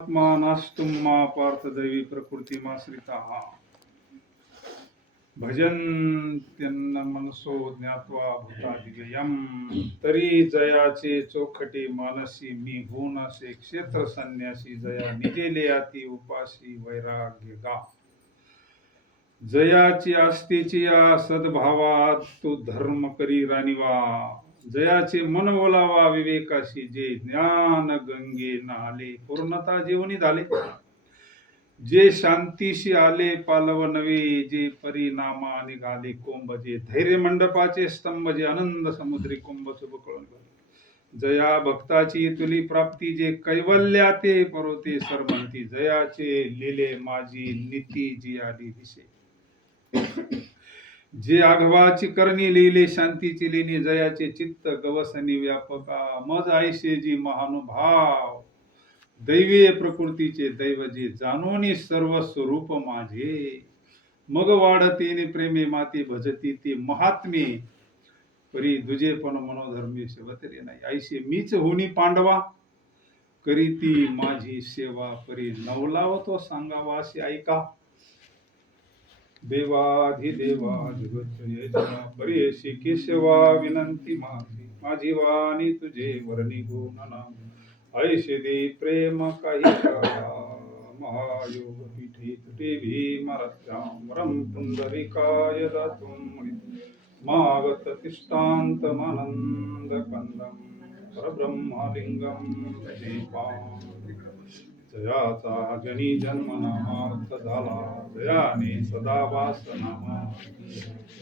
आत्मानास्तुं मा पार्थदैवी प्रकृतिमाश्रिताः भजन्त्यन्न मनसो ज्ञात्वा भूतादिव्ययम् तरी जयाचे चोखटे मानसी मी होऊन असे क्षेत्र संन्यासी जया निजेले आती उपासी वैराग्य गा जयाची आस्तीची या सद्भावात तो धर्म करी राणीवा जयाचे मन ओलावा विवेकाशी जे ज्ञान गंगे नाले पूर्णता जीवनी झाले जे शांतीशी आले पालव नवे जे परिणामा निघाले कुंभ जे धैर्य मंडपाचे स्तंभ जे आनंद समुद्री कुंभ सुबकळून जया भक्ताची तुली प्राप्ती जे कैवल्या ते परोते सरमंती जयाचे लिले माझी नीती जी आली दिसे जे आघवाची करणी लिहिले शांतीची लिहिणी जयाचे चित्त गवसनी व्यापका मज आयशे जी महानुभाव दैवीय प्रकृतीचे दैव जे जाणोनी सर्व स्वरूप माझे मग वाढते प्रेमे माती भजती ते महात्मे परी दुजे पण मनोधर्मी सेवतले नाही आईशे मीच होनी पांडवा करी ती माझी सेवा परी नवलावतो सांगावा असे ऐका देवाधिदेवा जगत परेशी केशवा विनंती माझी वाणी तुझे वर्णी गुणना ऐशे दे प्रेम काही महायोग पीठे तुटे भीमरत्याम रम पुंडरिकाय दातुम मागत तिष्ठांत मानंद कंदम परब्रह्मलिंगम जयाचा जनी जन्म नामार्थ झाला जयाने सदा वासनामा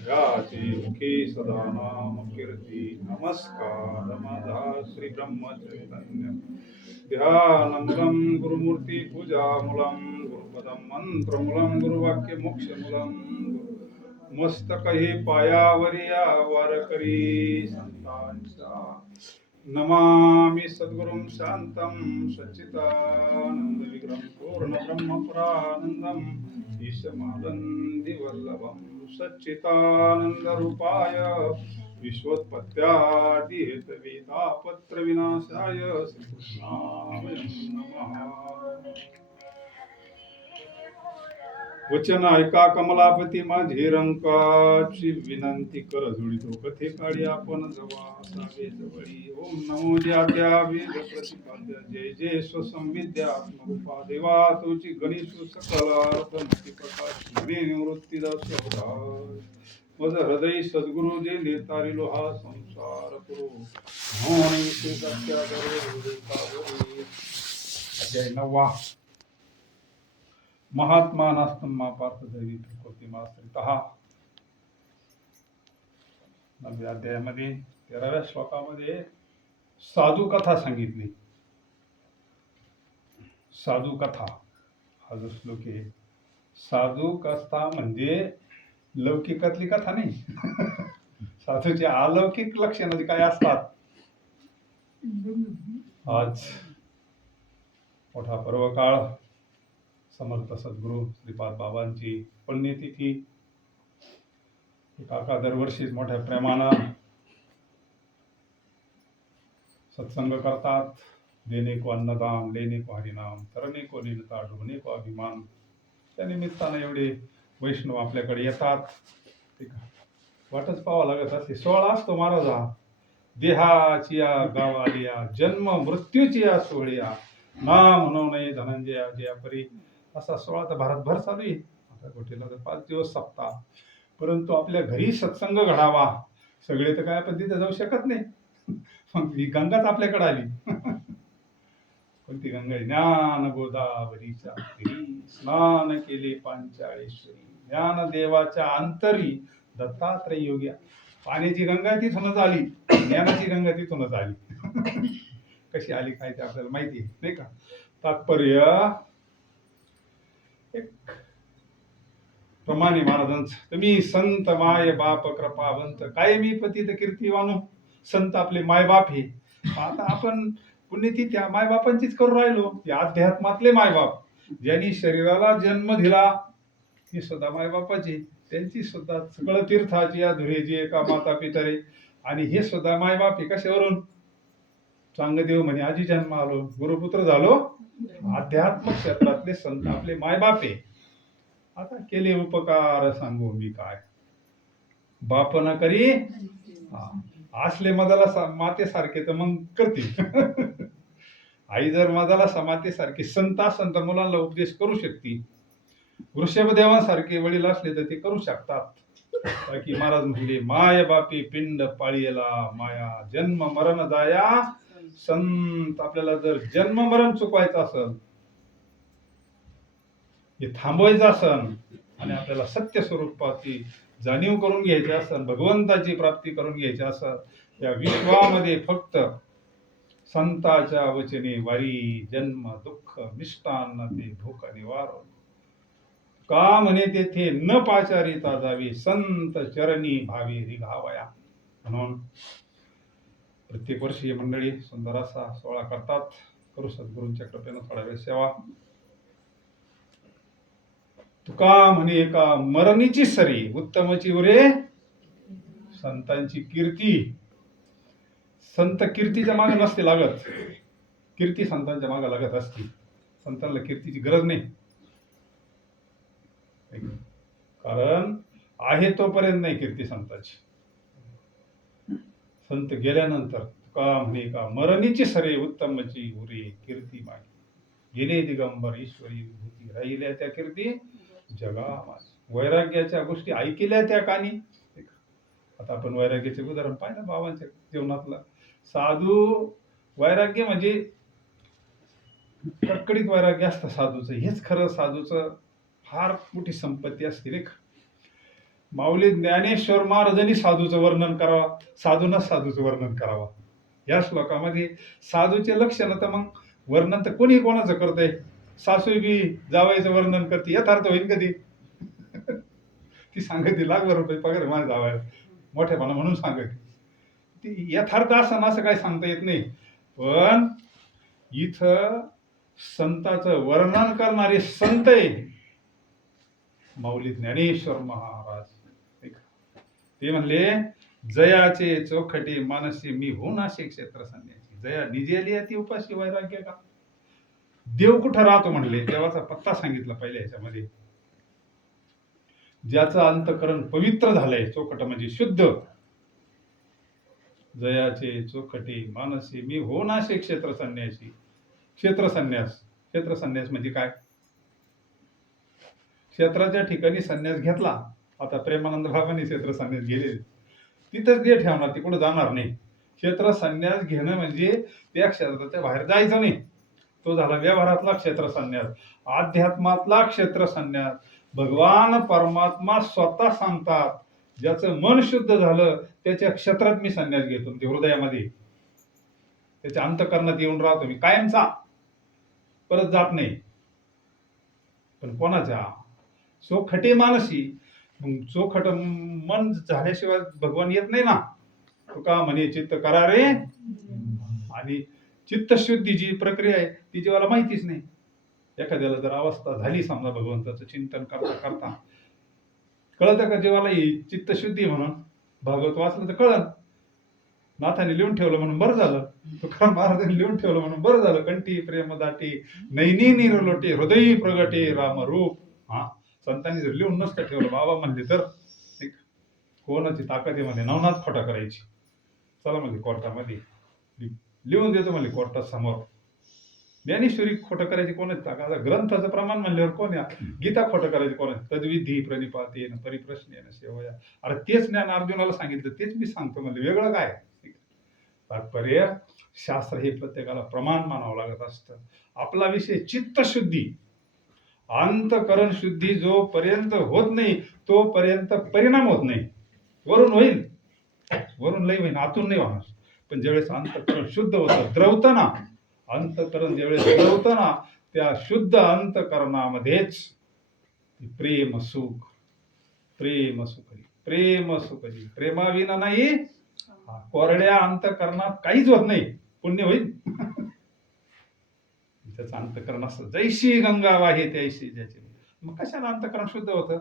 जयाचे मुखी सदा नाम कीर्ती नमस्कार मधा श्री ब्रह्म चैतन्य ध्यानमूलम गुरुमूर्ती पूजामूलम गुरुपदम मंत्रमूलम गुरुवाक्य मोक्षमूलम मस्तक हे पायावरिया वारकरी संतांचा नमामि सद्गुरुं शांतं सच्चिदानंद विग्रहं पूर्ण ब्रह्मपुरानंदं ईशमानंदी वल्लभं सच्चिदानंद रूपाय विश्वोत्पत्त्यादि हेतवे तापत्र विनाशाय श्रीकृष्णाय नमः। वचन ऐका कमलापती माझी रंकाची विनंती कर जुळितो कथे काळी आपण जवा सागे जवळी ओम नमो ज्या वेद प्रतिपाद्य जय जय स्वसंविद्या आत्मरूपा देवा तुझी गणेशु सकल मुक्ती प्रकाश निवृत्ती दास मज हृदय सद्गुरु जे नेतारिलो हा संसार करो म्हणून अध्याय 9 महात्मा नास्तम्मा पार्थदैवी प्रकृतिमाश्रितः 9व्या अध्यायामध्ये 13व्या श्लोकामध्ये साधू कथा सांगितली। साधू कथा हा जो श्लोक आहे साधू कथा म्हणजे लौकिकातली कथा नाही साधूचे अलौकिक लक्षण काय असतात। आज मोठा पर्वकाळ समर्थ सद्गुरु श्रीपाद बाबांची पुण्यतिथी काका दरवर्षीच मोठ्या प्रेमानं सत्संग करतात। देणे को अन्नदान लेणे को हरिनाम करणे को लीनता डुबणे को अभिमान त्या निमित्तानं एवढे वैष्णव आपल्याकडे येतात। वाटच पाहावं लागत असते। 16 असतो महाराज हा देहाची या गावालिया जन्म मृत्यूची या सोहळ्या ना म्हणू नये धनंजया जया परी असा 16 तर भारतभर चालू आहे। आता गोटीला तर 5 दिवस सप्ताह परंतु आपल्या घरी सत्संग घडावा सगळे तर काय आपण तिथे जाऊ शकत नाही। मग ही गंगाच आपल्याकडे आली कोणती गंगा ज्ञान गोदावरीच्या स्नान केले पांचाळेश्वरी ज्ञान देवाच्या अंतरी दत्तात्रय योग्या पाण्याची गंगा तिथूनच आली ज्ञानाची गंगा तिथूनच आली कशी आली काय ते आपल्याला माहिती नाही का। तात्पर्य एक प्रमाणे महाराजांचं तुम्ही संत माय बाप कृपावंत कायमी पतित कीर्तिवानो संत आपले मायबाप हे आता आपण पुण्यतिथ्या मायबापांचीच करू राहिलो। या अध्यात्मातले मायबाप ज्यांनी शरीराला जन्म दिला ही सुद्धा मायबापाची त्यांची सुद्धा सगळं तीर्थाची या धुरेची एका माता पितरे आणि हे सुद्धा मायबाप हे कशावरून चांगदेव म्हणे आजी जन्म आलो, गुरुपुत्र झालो, अध्यात्म क्षेत्रातले संत आपले मायबाप आहे. आता केले उपकार सांगू मी काय, बाप न करी असले मदाला मातेसारखे तर मग करतील. आई जर मदाला मातेसारखी संत असन तर मुलांना उपदेश करू शकते. वृषभदेवांसारखे वडील असले तर ते करू शकतात. बाकी महाराज म्हणले माय बापी पिंड पाळीला माया, जन्म मरण जाया संत. आपल्याला जर जन्म मरण चुकवायचं असेल, हे थांबवायचं असन आणि आपल्याला सत्य स्वरूपाची जाणीव करून घ्यायची असेल, भगवंताची प्राप्ती करून घ्यायची असेल, या विश्वामध्ये फक्त संताच्या वचने वारी, जन्म दुःख मिष्टान्न ते भूक निवारण. का म्हणे तेथे न पाचारिता जावी, संत चरणी भावी रिघावया. म्हणून प्रत्येक वर्षी मंडळी सुंदर असा सोहळा करतात. करू सद्गुरूंच्या कृपेनं थोडा वेळ सेवा. तुका म्हणे का मरणीची सरी, उत्तमची उरे संतांची कीर्ती. संत कीर्तीच्या मागे नसते लागत, कीर्ती संतांच्या मागे लागत असते. संतांना कीर्तीची गरज नाही, कारण आहे तोपर्यंत नाही कीर्ती संताची. संत गेल्यानंतर तुका म्हणे का मरणीची सरे, उत्तमची उरे कीर्ती मागे. गेले दिगंबर ईश्वरी विभूती, राहिल्या त्या कीर्ती जगा माझी. वैराग्याच्या गोष्टी ऐकल्या त्या कानी. आता आपण वैराग्याचे उदाहरण पाहिलं बाबांच्या जीवनातलं. साधू वैराग्य म्हणजे कडकडीत वैराग्य असतं साधूचं. हेच खरं साधूचं फार मोठी संपत्ती असते रे. माऊली ज्ञानेश्वर महाराजांनी साधूचं वर्णन करावा, साधूनच साधूचं वर्णन करावा. या श्लोकामध्ये साधूचे लक्षण तर मग वर्णन तर कोणी कोणाचं करतंय. सासू बी जावायचं वर्णन करते, यथार्थ होईल कधी? ती सांगते लाखभर रुपये पगार माझ्या जावायला, मोठेपणा म्हणून सांगते. ती यथार्थ असं काही सांगता येत नाही. पण इथं संताचं वर्णन करणारे संत आहे माऊली ज्ञानेश्वर महाराज. ते म्हणले जयाचे चोखटे मानसी, मी होऊन असे क्षेत्र संन्यासी. जया निजेली ती उपाशी वैराग्य का. देव कुठं राहतो म्हणले, देवाचा पत्ता सांगितला पहिल्या ह्याच्यामध्ये. ज्याचं अंतकरण पवित्र झालंय, चोखट म्हणजे शुद्ध. जयाचे चोखटे मानसी, मी होऊन असे क्षेत्र संन्यासी. क्षेत्र संन्यास म्हणजे काय? क्षेत्राच्या ठिकाणी संन्यास घेतला. आता प्रेमानंद बाबांनी क्षेत्र संन्यास गेले, तिथंच ते ठेवणार, तिकडे जाणार नाही. क्षेत्र संन्यास घेणं म्हणजे त्या क्षेत्राच्या बाहेर जायचं नाही. तो झाला व्यवहारातला क्षेत्र संन्यास. अध्यात्मातला क्षेत्र संन्यास भगवान परमात्मा स्वतः सांगतात, ज्याचं मन शुद्ध झालं त्याच्या क्षेत्रात मी संन्यास घेतो. म्हणजे हृदयामध्ये, त्याच्या अंतःकरणात येऊन राहतो मी कायमचा, परत जात नाही. पण कोणाच्या? चोखटे मानसी. मग चोखट मन झाल्याशिवाय भगवान येत नाही ना. तुका म्हणे चित्त करा रे. आणि चित्तशुद्धी जी प्रक्रिया आहे ती जीवाला माहितीच नाही. एखाद्याला जर अवस्था झाली समजा भगवंताचं चिंतन करता करता, कळतं का जीवाला ही चित्तशुद्धी म्हणून? भागवत वाचलं तर कळलं. नाथाने लिहून ठेवलं म्हणून बरं झालं, तुकाराम महाराजांनी लिहून ठेवलं म्हणून बरं झालं. कंठी प्रेम दाटी नैनी निरलोटे, हृदयी प्रगटे राम रूप. हा, संतांनी जर लिहून नसतं ठेवलं बाबा म्हणले तर कोणाची ताकद आहे मध्ये नवनाथ खोटा करायची. चला म्हणजे कोर्टामध्ये लिहून देतो म्हणले, कोर्टात समोर. ज्ञानेश्वरी खोटं करायची कोणाची ताकद? ग्रंथाचं प्रमाण म्हणल्यावर कोण आहे? गीता खोटं करायची कोणाची? तद्विधी प्रणिपातेन परिप्रश्नेन सेवया. अरे तेच ज्ञान अर्जुनाला सांगितलं, तेच मी सांगतो म्हणले, वेगळं काय? तात्पर्य शास्त्र हे प्रत्येकाला प्रमाण मानावं लागत असतं. आपला विषय चित्तशुद्धी, अंतकरण शुद्धी जोपर्यंत होत नाही तोपर्यंत परिणाम होत नाही. वरून होईल, वरून लई होईल, आतून नाही होणार. पण ज्यावेळेस अंतकरण शुद्ध होतं, द्रवतं ना, अंतकरण ज्यावेळेस द्रवतं ना, त्या शुद्ध अंतकरणामध्येच प्रेम सुख, प्रेम सुखी, प्रेम सुखी. प्रेमाविना नाही, कोरड्या अंतकरणात काहीच होत नाही. पुण्य होईल त्याचं अंतकरण असतं. जैशी गंगा वाहे त्याशी ज्याचे. मग कशाला अंतकरण शुद्ध होतं?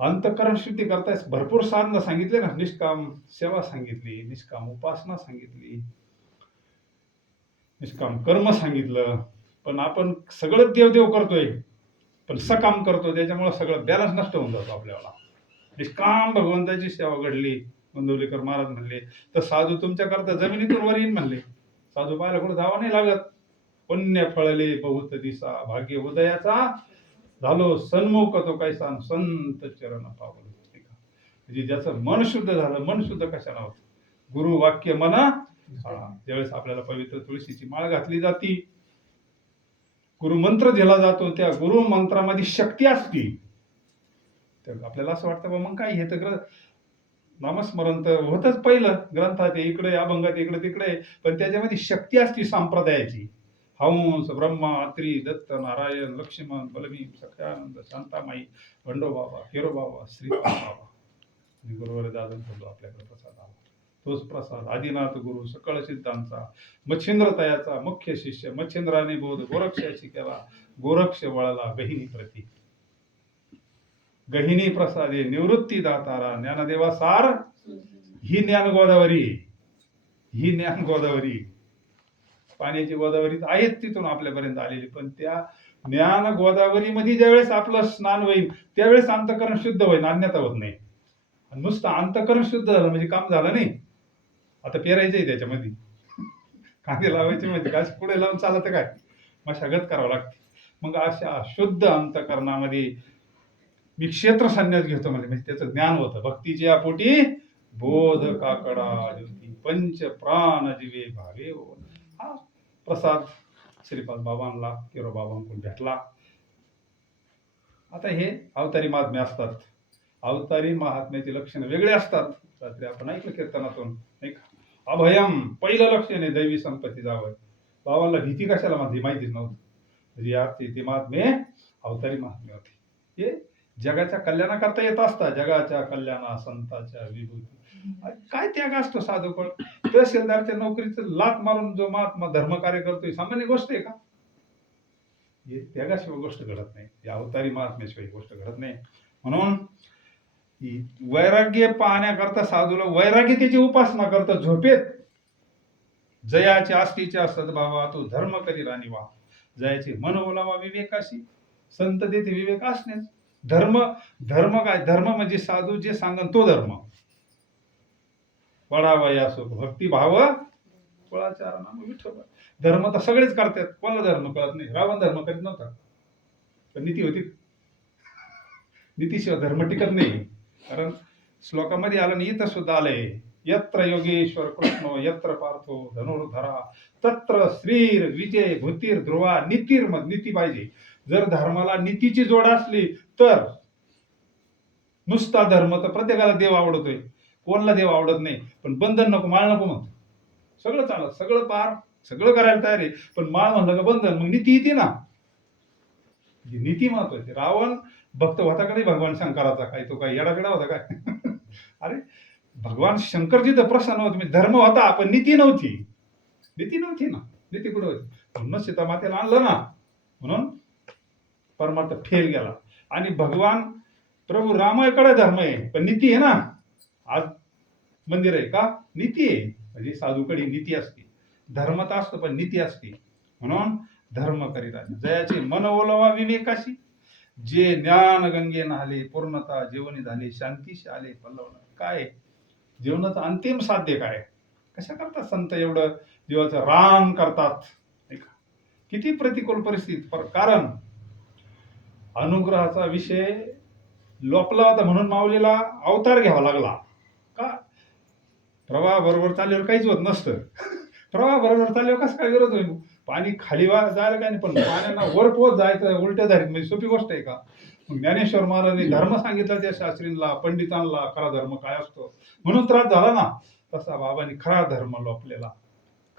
अंतकरण शुद्धी करतायस भरपूर साधना सांगितले ना. निष्काम सेवा सांगितली, निष्काम उपासना सांगितली, निष्काम कर्म सांगितलं, पण आपण सगळं देव करतोय, पण सकाम करतो, त्याच्यामुळे सगळं बॅलन्स नष्ट होऊन जातो आपल्याला. निष्काम भगवंताची सेवा घडली. गोंदवलेकर महाराज म्हणले तर साधू तुमच्याकरता जमिनीतून वर येईन म्हणले. साधू पाहायला कुठं जावं नाही लागत. पुण्य फळले बहुत दिसा, भाग्य उदयाचा झालो सन्मुख तो कैसा, संत चरण पावले. म्हणजे ज्याचं मन शुद्ध झालं, मन शुद्ध कशाला होतं? गुरु वाक्य मना. ज्यावेळेस आपल्याला पवित्र तुळशीची माळ घातली जाती, गुरुमंत्र दिला जातो, त्या गुरु मंत्रामध्ये शक्ती असती. तर आपल्याला असं वाटतं मग काय हे तर नामस्मरण तर होतच पहिलं ग्रंथात, इकडे अभंगात इकडे तिकडे, पण त्याच्यामध्ये शक्ती असती संप्रदायाची. हंस ब्रह्मा अत्री दत्त नारायण लक्ष्मण बलभीम सख्यानंद शांतामाई बंडोबाबा हिरोबाबा श्रीपाद बाबा गुरुवर दादन बोललो आपल्याकडे प्रसाद आला. तोच प्रसाद आदिनाथ गुरु सकळ सिद्धांचा मच्छिंद्र तयाचा मुख्य शिष्य मच्छिंद्राने बोध गोरक्षाची केला, गोरक्ष वळला गहिनी प्रती. गहिनी प्रसादे निवृत्ती दातारा ज्ञानदेवा सार. ही ज्ञान गोदावरी, ही ज्ञान गोदावरी, पाण्याची गोदावरी आहेत तिथून आपल्यापर्यंत आलेली. पण त्या ज्ञान गोदावरी मध्ये ज्यावेळेस आपलं स्नान होईल त्यावेळेस अंतःकरण शुद्ध होईल, अन्यथा होत नाही. नुसतं अंतःकरण शुद्ध झालं म्हणजे काम झालं नाही. आता पेरायचंय त्याच्यामध्ये, कांदे लावायचे म्हणजे काय पुढे लावून चालत काय, मशागत करावं लागते. मग अशा शुद्ध अंतःकरणामध्ये मी क्षेत्र संन्यास घेतो म्हणजे त्याचं ज्ञान होतं. भक्तीच्या पोटी बोध काकडा ज्योती पंच प्राण जीवे भावे. हा प्रसाद श्रीपाद बाबांना किरो बाबांकडून भेटला. आता हे अवतारी महात्म्य असतात. अवतारी महात्म्याची लक्षणं वेगळे असतात. रात्री आपण ऐकलं कीर्तनातून, नाही का? अभयम पहिलं लक्षण आहे दैवी संपत्ती जावं. बाबांना भीती कशाला माहितीच नव्हतं. म्हणजे याची ती महात्म्य अवतारी महात्म्य होती. हे जगाच्या कल्याणाकरता येत असतात. जगाच्या कल्याणा संतांच्या विभूती. काय त्याग असतो साधूपण. तहसीलदारच्या नोकरीचं लात मारून जो महात्मा धर्म कार्य करतोय सामान्य गोष्ट आहे का? हे त्यागाशिवाय गोष्ट घडत नाही. या अवतारी महात्म्याशिवाय गोष्ट घडत नाही. म्हणून वैराग्य पाहण्याकरता साधूला वैराग्य त्याची उपासना करता झोपेत जयाच्या आस्तीच्या सद्भावा तो धर्म कधी राणीवा. जयाचे मन ओलावा विवेकाशी, संत देते विवेक असण्यास. धर्म धर्म काय? धर्म म्हणजे साधू जे सांगन तो धर्म. वडावया सुख भक्ती भाव फळाचार नाम विठ्ठल. धर्म तर सगळेच करतात, कोणाला धर्म कळत नाही? रावण धर्म करीत नव्हता, पण नीती होती. नीतीशिवाय धर्म टिकत नाही. कारण श्लोकामध्ये आलं नाही, इथं सुद्धा आलंय, यत्र योगेश्वर कृष्ण यत्र पार्थो धनुर्धरा तत्र श्रीर विजय भूतीर ध्रुवा. नीती पाहिजे. जर धर्माला नीतीची जोड असली तर नुसता धर्म तर प्रत्येकाला देव आवडतोय, कोणाला देव आवडत नाही. पण बंधन नको, माळ नको म्हणतो. सगळं चालत, सगळं पार, सगळं करायला तयार आहे, पण माळ म्हणलं का बंधन. मग नीती येते ना, नीती महत्वाची. रावण भक्त होता का नाही भगवान शंकराचा? काय तो काय येडाबिडा होता काय? अरे भगवान शंकर जिथं प्रसन्न होते म्हणजे धर्म होता, पण नीती नव्हती. नीती नव्हती ना, नीती कुठं होती? म्हणून सीता मातेला आणलं ना, म्हणून परमार्थ फेल गेला. आणि भगवान प्रभू रामाकडे धर्म आहे पण नीती आहे ना. आज मंदिर आहे का? नीती आहे. म्हणजे साधूकडे नीती असते. धर्म तर असतो पण नीती असते. म्हणून धर्म करीत जयाचे मन ओलवा विवेकाशी. जे ज्ञान गंगे नाहले पूर्णता जेवणी झाले शांतीशी आले पल्लवणार. काय जीवनाचं अंतिम साध्य काय? कशा करतात संत एवढं जीवाचं रान करतात? किती प्रतिकूल परिस्थिती. कारण अनुग्रहाचा विषय लोपला होता म्हणून माऊलीला अवतार घ्यावा लागला. का? प्रवाह बरोबर चालल्यावर काहीच होत नसतं. प्रवाह बरोबर चालल्यावर कसं काय विरोध होईल? पाणी खाली जायला काय नाही, पण पाण्याला वर पोहोच जायचं उलट्या धारीत म्हणजे सोपी गोष्ट आहे का? मग ज्ञानेश्वर महाराजांनी धर्म सांगितला त्या शास्त्रींना पंडितांना, खरा धर्म काय असतो म्हणून त्रास झाला ना. तसा बाबांनी खरा धर्म लोपलेला.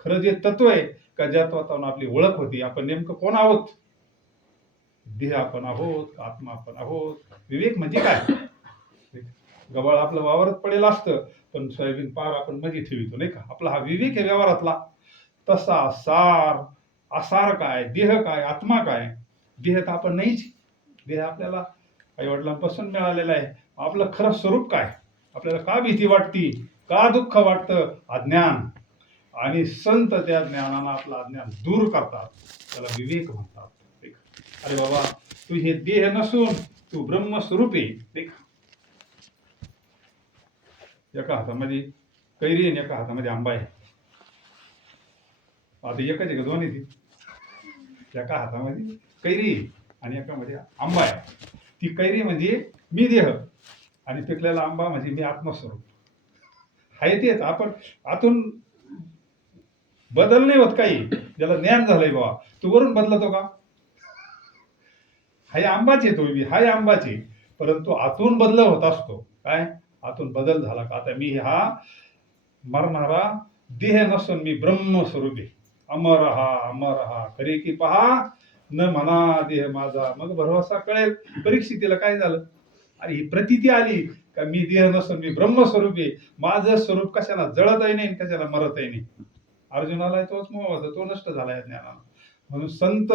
खरं जे तत्व आहे का, ज्या तत्वातून आपली ओळख होती, आपण नेमकं कोण आहोत. देह आपण आहोत, आत्मा आपण आहोत. विवेक म्हणजे काय? गबाळ आपलं वावरत पडेल असतं, पण सोयाबीन पार आपण मध्ये ठेवितो, नाही का? आपला हा विवेक आहे व्यवहारातला. तसा सार आसार काय, देह काय, आत्मा काय? देह तर आपण नाहीच. देह आपल्याला आई वडिलांपासून मिळालेला आहे. आपलं खरं स्वरूप काय? आपल्याला का भीती वाटती, का दुःख वाटतं? अज्ञान. आणि संत त्या ज्ञानानं आपलं अज्ञान दूर करतात. त्याला विवेक म्हणतात. अरे बाबा, तू हे देह नसून तू ब्रह्मस्वरूप आहे. एका हातामध्ये कैरी आणि एका हातामध्ये आंबा आहे. आता एकच आहे का दोन्ही ती? एका हातामध्ये कैरी आणि एकामध्ये आंबा आहे. ती कैरी म्हणजे मी देह आणि पिकलेला आंबा म्हणजे मी आत्मस्वरूप आहे. तेच आपण आतून बदल नाही होत काही. ज्याला ज्ञान झालंय बाबा, तू वरून बदलतो का? हाय आंबाचे, तो बी हाय आंबाचे, परंतु आतून बदल होत असतो. काय आतून बदल झाला का? आता मी हा मरणारा देह नसून मी ब्रह्मस्वरूप आहे. अमर हा खरे की पहा न म्हणा देह माझा, मग भरवसा कळेल. परीक्षितीला काय झालं? अरे ही प्रतीती आली का मी देह नसून मी ब्रह्मस्वरूप आहे. माझं स्वरूप कशाला जळतही नाही, कशाला मरतही नाही. अर्जुनाला तोच मोह होता, तो नष्ट झालाय ज्ञानानं. म्हणून संत,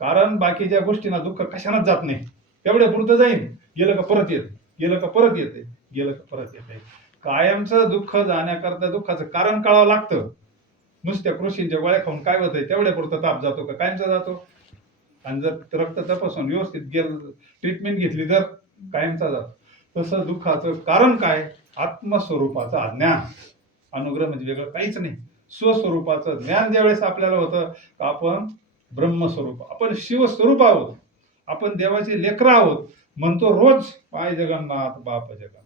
कारण बाकीच्या गोष्टींना दुःख कशालाच जात नाही. तेवढ्या पुरतं जाईल, गेलं का परत येत, गेलं का परत येते, गेलं का परत येते. कायमचं दुःख जाण्याकरता दुःखाचं कारण कळावं लागतं. नुसत्या कृषींच्या गोळ्या खाऊन काय होतंय? तेवढ्या पुरतं ताप जातो का? कायमचा जातो. आणि जर रक्त तपासून व्यवस्थित ट्रीटमेंट घेतली तर कायमचा जातो. तसं दुःखाचं कारण काय? आत्मस्वरूपाचं अज्ञान. अनुग्रह म्हणजे वेगळं काहीच नाही. स्वस्वरूपाचं ज्ञान ज्यावेळेस आपल्याला होतं, आपण ब्रह्मस्वरूप, आपण शिवस्वरूप आहोत, आपण देवाचे लेकरं आहोत. म्हणतो रोज, पाय जगन्नाथ बाप जगन्नाथ,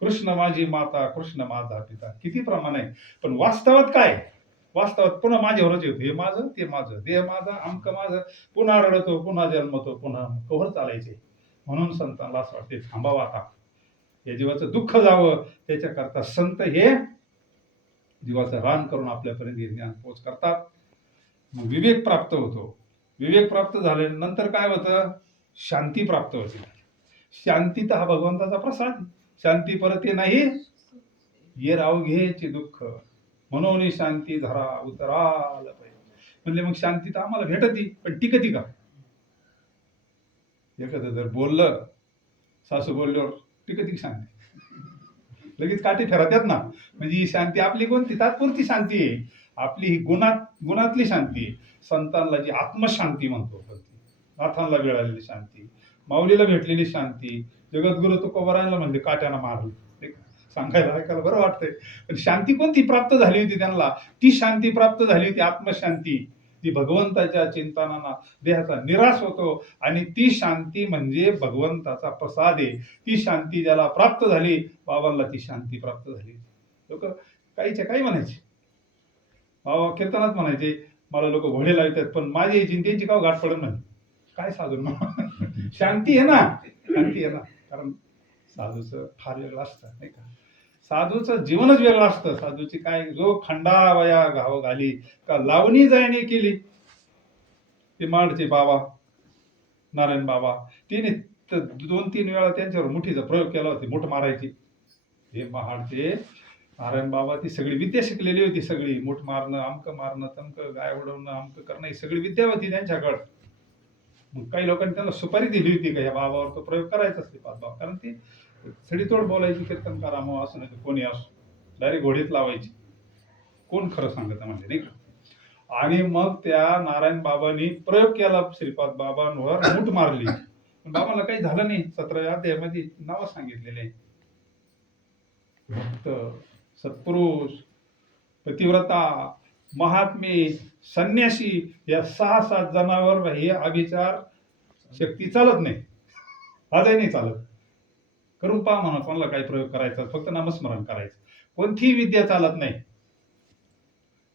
कृष्ण माझी माता, कृष्ण माझा पिता. किती प्रमाण आहे. पण वास्तवात काय? वास्तवात पुन्हा माझ्यावरच येतो. हे माझं, ते माझं, देह माझा, अमक माझं. पुन्हा रडतो, पुन्हा जन्मतो, पुन्हा कव्हर चालायचे. म्हणून संतांना असं वाटते, थांबावं आता, या जीवाचं दुःख जावं. त्याच्याकरता संत हे जीवाचं रान करून आपल्यापर्यंत ज्ञान पोच करतात. मग विवेक प्राप्त होतो. विवेक प्राप्त झाल्यानंतर काय होतं? शांती प्राप्त होते. शांती तर हा भगवंताचा प्रसाद. शांती परत ये नाही ये रावघेचे दुःख, म्हणून शांती धरा उतराल पाहिजे. म्हणजे मग शांती तर आम्हाला भेटती, पण टिकती का? एखादं जर बोललं, सासू बोलल्यावर टिकती शांती? लगेच काठी ठरतात ना. म्हणजे ही शांती आपली कोणती? तात्पुरती शांती आहे. आपली ही गुणातली शांती आहे. संतांना जी आत्मशांती म्हणतो, नाथांना मिळालेली शांती, माऊलीला भेटलेली शांती, जगद्गुरु तुकोबारायला म्हणजे काट्यानं मारलं. सांगायला ऐकायला बरं वाटतंय, पण शांती कोणती प्राप्त झाली होती त्यांना? ती शांती प्राप्त झाली होती आत्मशांती. ती भगवंताच्या चिंतनानं देहाचा निराश होतो, आणि ती शांती म्हणजे भगवंताचा प्रसाद आहे. ती शांती ज्याला प्राप्त झाली, बाबांना ती शांती प्राप्त झाली. लोक काहीच्या काही म्हणायचे, बाबा कीर्तनात म्हणायचे, मला लोक घोडे लावतात, पण माझी यायची त्यांची का गाठ पडत नाही. काय साधून शांती आहे ना, शांती आहे ना. कारण साधूचं फार वेगळं असतं, नाही का? साधूचं जीवनच वेगळं असतं. साधूची काय, जो खंडावया घाव घाली का लावणी जायने केली. ते माडचे बाबा, नारायण बाबा, तिने 2-3 वेळा त्यांच्यावर मुठीचा प्रयोग केला होता, मुठ मारायची. हे महाडचे नारायण बाबा, ती सगळी विद्या शिकलेली होती. सगळी मुठ मारणं, अमक मारणं, तमक गाय उडवणं, अमक करणं, ही सगळी विद्या होती त्यांच्याकडं. मग काही लोकांनी त्यांना सुपारी दिली होती का ह्या बाबावर तो प्रयोग करायचा श्रीपाद बाबा, कारण ते सडीतोड बोलायची, कीर्तन करा मग असं नाही, कोणी असो डायरेक्ट घोडीत लावायची. कोण खरं सांगत म्हणजे, नाही का? आणि मग त्या नारायण बाबांनी प्रयोग केला, श्रीपाद बाबांवर मूठ मारली, पण बाबांना काही झालं नाही. 17व्या अध्यायामध्ये नावं सांगितलेले, भक्त, सत्पुरुष, पतिव्रता, महात्मे, संन्यासी, या 6-7 जणांवर हे अभिचार शक्ती चालत नाही, आजही नाही चालत. करून पहा म्हणा, कोणाला काही प्रयोग करायचा, फक्त नामस्मरण करायचं, कोणतीही विद्या चालत नाही.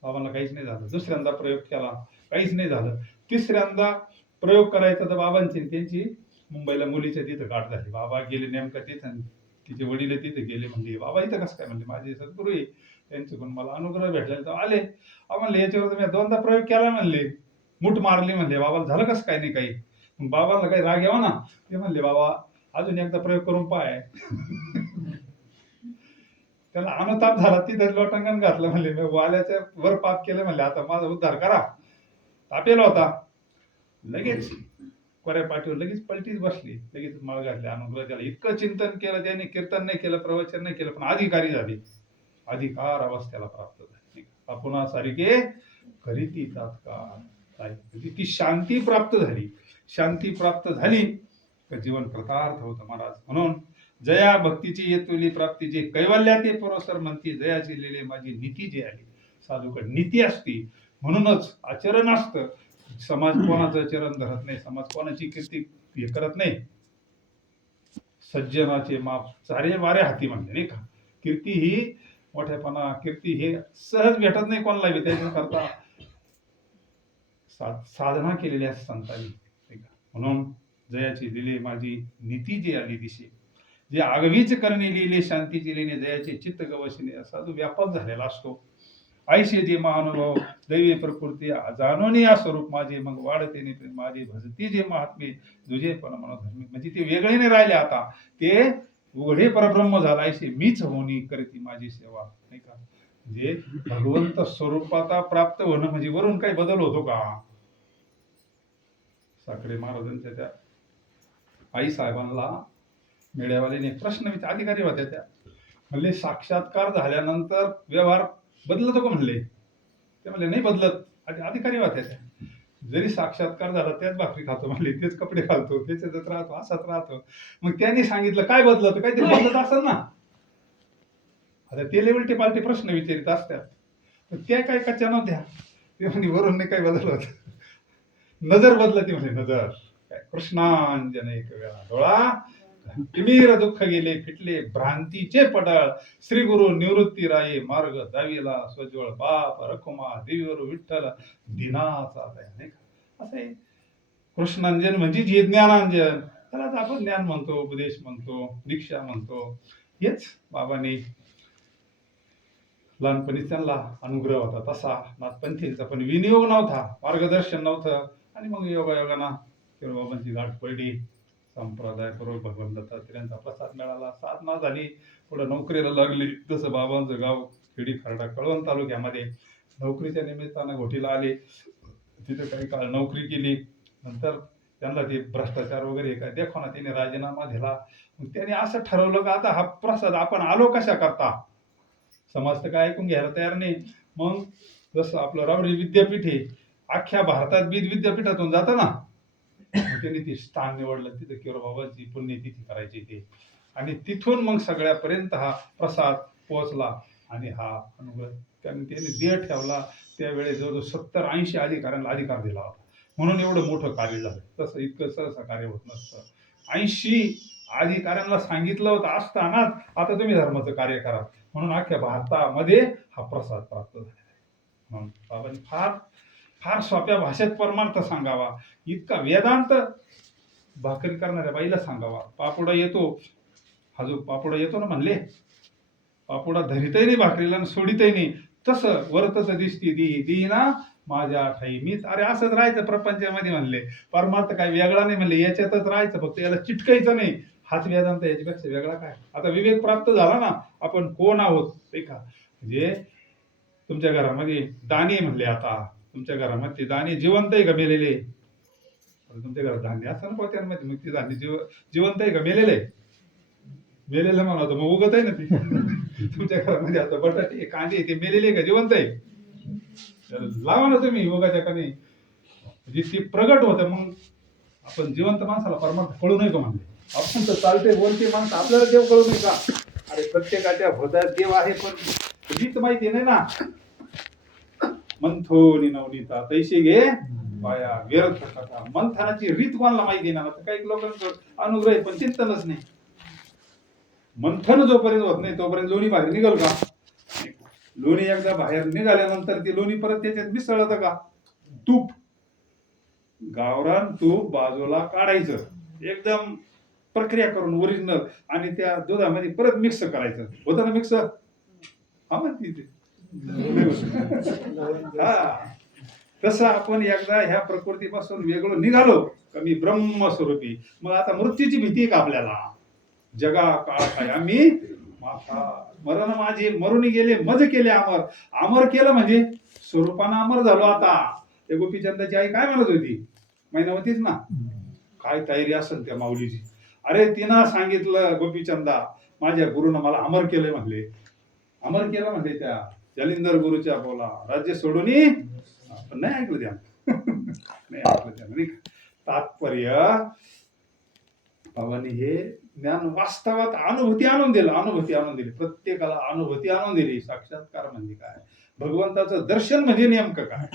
बाबांना काहीच नाही झालं. दुसऱ्यांदा प्रयोग केला, काहीच नाही झालं. तिसऱ्यांदा प्रयोग करायचा तर बाबांची त्यांची मुंबईला मुलीच्या तिथं गाठ झाली. बाबा गेले नेमकं तिथं, तिचे वडील तिथे गेले. म्हणजे बाबा इथं कसं काय? म्हणजे माझे सद्गुरू आहे, त्यांच्याकडून मला अनुग्रह भेटलेला. तर आले, म्हणले याच्यावर तुम्ही 2दा प्रयोग केला, म्हणले मूठ मारली, म्हणले बाबाला झालं कसं काय? नाही काही. मग बाबाला काही राग यावा ना, ते म्हणले बाबा अजून एकदा प्रयोग करून पाय. त्याला अनुताप झाला, तिथं लोटांगण घातलं. म्हणले मी वाल्याच्या वर पाप केलं, म्हणले आता माझा उद्धार करा. तापेला होता, लगेच कोऱ्या पाठीवर लगेच पलटीच बसली, लगेच मळ घातले. अनुग्रह त्याला इतकं चिंतन केलं त्याने, कीर्तन नाही केलं, प्रवचन नाही केलं, पण अधिकारी झाले, अधिकार अवस्थेला प्राप्त झाले. आपण सारखे करीती तात्काळ. म्हणजे ती शांती प्राप्त झाली. शांती प्राप्त झाली तर जीवन कृतार्थ होतं महाराज. म्हणून जया भक्तीची येतुली प्राप्तीची कैवल्या ते परसर म्हणती, जयाची लिले माझी नीती जी आली. साधूकडे नीती असती म्हणूनच आचरण असतं. समाज कोणाचं आचरण धरत नाही, समाज कोणाची कीर्ती हे करत नाही. सज्जनाचे माप चारे वारे हाती म्हणले नाही का. कीर्ती ही मोठ्यापणा, कीर्ती हे सहज भेटत नाही कोणाला बी. त्याच्याकरता साधना केलेल्या संतांनी. म्हणून जयाची लिले माझी नीती जी आली दिशे, जे आगवीच करणे लिहिले शांतीची लिहिणे, जयाचे चित्त गवसणे. साधू व्यापक झालेला असतो. आयशे जे महानुभव दैवी प्रकृती जाणून या स्वरूप माझे, मग वाढते माझे भजती जे महात्मे तुझे पण मनोधर्मी. म्हणजे ते वेगळे नाही राहिले, आता ते उघडे परब्रह्म झाला. आयशे मीच होणी करती माझी सेवा नाही का. म्हणजे भगवंत स्वरूपाता प्राप्त होणं म्हणजे वरून काही बदल होतो का. साखरे महाराजांच्या त्या आई साहेबांना मेळ्यावाल्याने प्रश्न अधिकारी होत्या त्या म्हणले, साक्षात्कार झाल्यानंतर व्यवहार बदलतो का म्हणले. ते म्हणले नाही बदलत. अधिकारी होत्या त्या. जरी साक्षात्कार झाला त्याच भाकरी खातो म्हणले, तेच कपडे घालतो, त्याच्यातच राहतो, असाच राहतो. मग त्यांनी सांगितलं काय बदलत, काहीतरी बदलत असेल ना. आता ते लेवलचे पालटे प्रश्न विचारित असतात. पण त्या काय कच्च्या नव्हत्या. ते म्हणजे वरून नाही काय बदलत. नजर बदलती म्हणजे नजर. काय कृष्णांजन एक वेळा डोळा, तिमीर दुःख गेले फिटले भ्रांतीचे पडाळ, श्री गुरु निवृत्ती राये मार्ग दाविला स्वज्वळ, बाप रखुमा देवीवर विठ्ठल दिनाचा दया नाही का. असं आहे. कृष्णांजन म्हणजे जे ज्ञानांजन, त्यालाच आपण ज्ञान म्हणतो, उपदेश म्हणतो, दीक्षा म्हणतो. हेच बाबांनी लहानपणी त्यांना अनुग्रह होता तसा. नाथपंथींचा पण विनियोग नव्हता, मार्गदर्शन नव्हतं. आणि मग योगायोगाना बाबांची गाठ पडली. संप्रदायपूर्वक भगवान दत्तात्रेयांचा प्रसाद मिळाला, साधना झाली, पुढे नोकरीला लागली. जसं बाबांचं गाव खेडी खरडा कळवण तालुक्यामध्ये. नोकरीच्या निमित्तानं घोटीला आले. तिथे काही काळ नोकरी केली. नंतर त्यांना ते भ्रष्टाचार वगैरे काय देखो तिने राजीनामा दिला. मग त्याने असं ठरवलं का आता हा प्रसाद आपण आलो कशा करता. समाज तर काय ऐकून घ्यायला तयार नाही. मग जसं आपलं रावरी विद्यापीठ आहे, अख्ख्या भारतात बीज विद्यापीठातून जातं ना. त्यांनी ते स्थान निवडलं. तिथे केरोबाबांची पुण्यतिथी करायची ते. आणि तिथून मग सगळ्यापर्यंत हा प्रसाद पोहोचला. आणि हा अनुग्रह त्यांनी देह ठेवला. त्यावेळेस जवळजवळ 70-80 अधिकाऱ्यांना अधिकार दिला होता. म्हणून एवढं मोठं कार्य झालं. तसं इतकं सहसा कार्य होत नसतं. 80 अधिकाऱ्यांना सांगितलं होतं असतानाच आता तुम्ही धर्माचं कार्य करा म्हणून अख्ख्या भारतामध्ये हा प्रसाद प्राप्त झालेला आहे. म्हणून बाबांनी फार फार सोप्या भाषेत परमार्थ सांगावा. इतका वेदांत भाकरी करणाऱ्या बाईला सांगावा. पापुडा येतो, हा जो पापुडा येतो ना म्हणले, पापुडा धरितही नाही भाकरीला सोडितही नाही. तसं वरतच दिसती दी ना माझ्या ठाई मीच. अरे असंच राहायचं प्रपंचामध्ये म्हणले. परमार्थ काय वेगळा नाही म्हणले, याच्यातच राहायचं, फक्त याला चिटकायचं नाही. हाच वेदांत, याच्यापेक्षा वेगळा काय. आता विवेक प्राप्त झाला ना, आपण कोण आहोत ते का. म्हणजे तुमच्या घरामध्ये दाणे म्हणले, आता तुमच्या घरामध्ये दाणे जिवंत आहे का मेलेले. तुमच्या घरात धान्य असतं ना पोत्यांमध्ये, मग ते धान्य जिवंत आहे का मेलेलं आहे. मेलेलं म्हणा मग उगत आहे ना ते. तुमच्या घरामध्ये आता बटाटे कांदे ते मेलेले का जिवंत आहे. लावा ना तुम्ही उगाच्या का नाही. म्हणजे ते प्रगट होतं. मग आपण जिवंत माणसाला परमार्थ कळू नये का म्हणले. आपण तर चालते बोलते माणसं, आपल्याला देव कळू नये का. अरे प्रत्येकाच्या हृदयात देव आहे, पण रीत माहिती नाही ना. मंथोनी नवनीता तैसे घे पाया व्यर्थ कथा. मंथनाची रीत कोणाला माहिती ना. काही लोकांचं अनुग्रह आहे पण चिंतनच नाही. मंथन जोपर्यंत होत नाही तोपर्यंत लोणी बाहेर निघाल का. लोणी एकदा बाहेर निघाल्यानंतर ती लोणी परत त्याच्यात मिसळत का. तूप, गावरान तूप बाजूला काढायचं, एकदम प्रक्रिया करून ओरिजिनल, आणि त्या दुधामध्ये परत मिक्स करायचं. होतं ना मिक्स. हा म्हणते ते. हा तसं आपण एकदा ह्या प्रकृतीपासून वेगळं निघालो का मी ब्रह्मस्वरूपी. मग आता मृत्यूची भीती आहे का आपल्याला. जगा काळ काय आम्ही माथा मरण माझे मरून गेले मज केले अमर. अमर केलं म्हणजे स्वरूपानं अमर झालो. आता ते गोपीचंदाची आई काय म्हणत होती, मैनावतीच ना. काय तयारी असेल त्या माऊलीची. अरे तिनं सांगितलं गोपीचंदा माझ्या गुरुनं मला अमर केलंय म्हणले. अमर केलं म्हणले त्या जालिंदर गुरुच्या बोला राज्य सोडून आपण नाही ऐकलं त्या नाही ऐकलं त्या नाही का? तात्पर्य बाबांनी हे ज्ञान वास्तवात अनुभूती आणून दिली प्रत्येकाला अनुभूती आणून दिली. साक्षात्कार म्हणजे काय, भगवंताचं दर्शन म्हणजे नेमकं काय,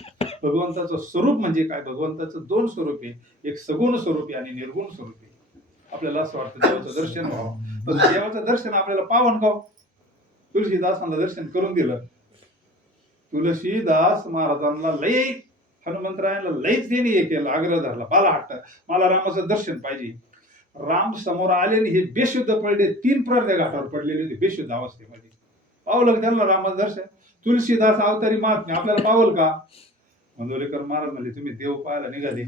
भगवंताचं स्वरूप म्हणजे काय. भगवंताचं दोन स्वरूप आहे, एक सगुण स्वरूप आहे आणि निर्गुण स्वरूप आहे. आपल्याला असं वाटतं देवाचं दर्शन व्हावं, पण देवाचं दर्शन आपल्याला पावन का? तुलसीदासांना दर्शन करून दिलं. तुलसीदास महाराजांना लय, हनुमंतरायांना लयच त्यांनी हे केलं, आग्रह धरला, मला हट्ट, मला रामाचं दर्शन पाहिजे. राम समोर आले आणि हे बेशुद्ध पडले, 3 प्रहर त्या घाटावर पडलेले होते बेशुद्ध अवस्थेमध्ये. पावलं त्यांना रामाचं दर्शन. तुलसीदास अवतारी महात्मे आपल्याला पावल का? मंदोलेकर महाराज म्हणले, तुम्ही देव पाहायला निघाले,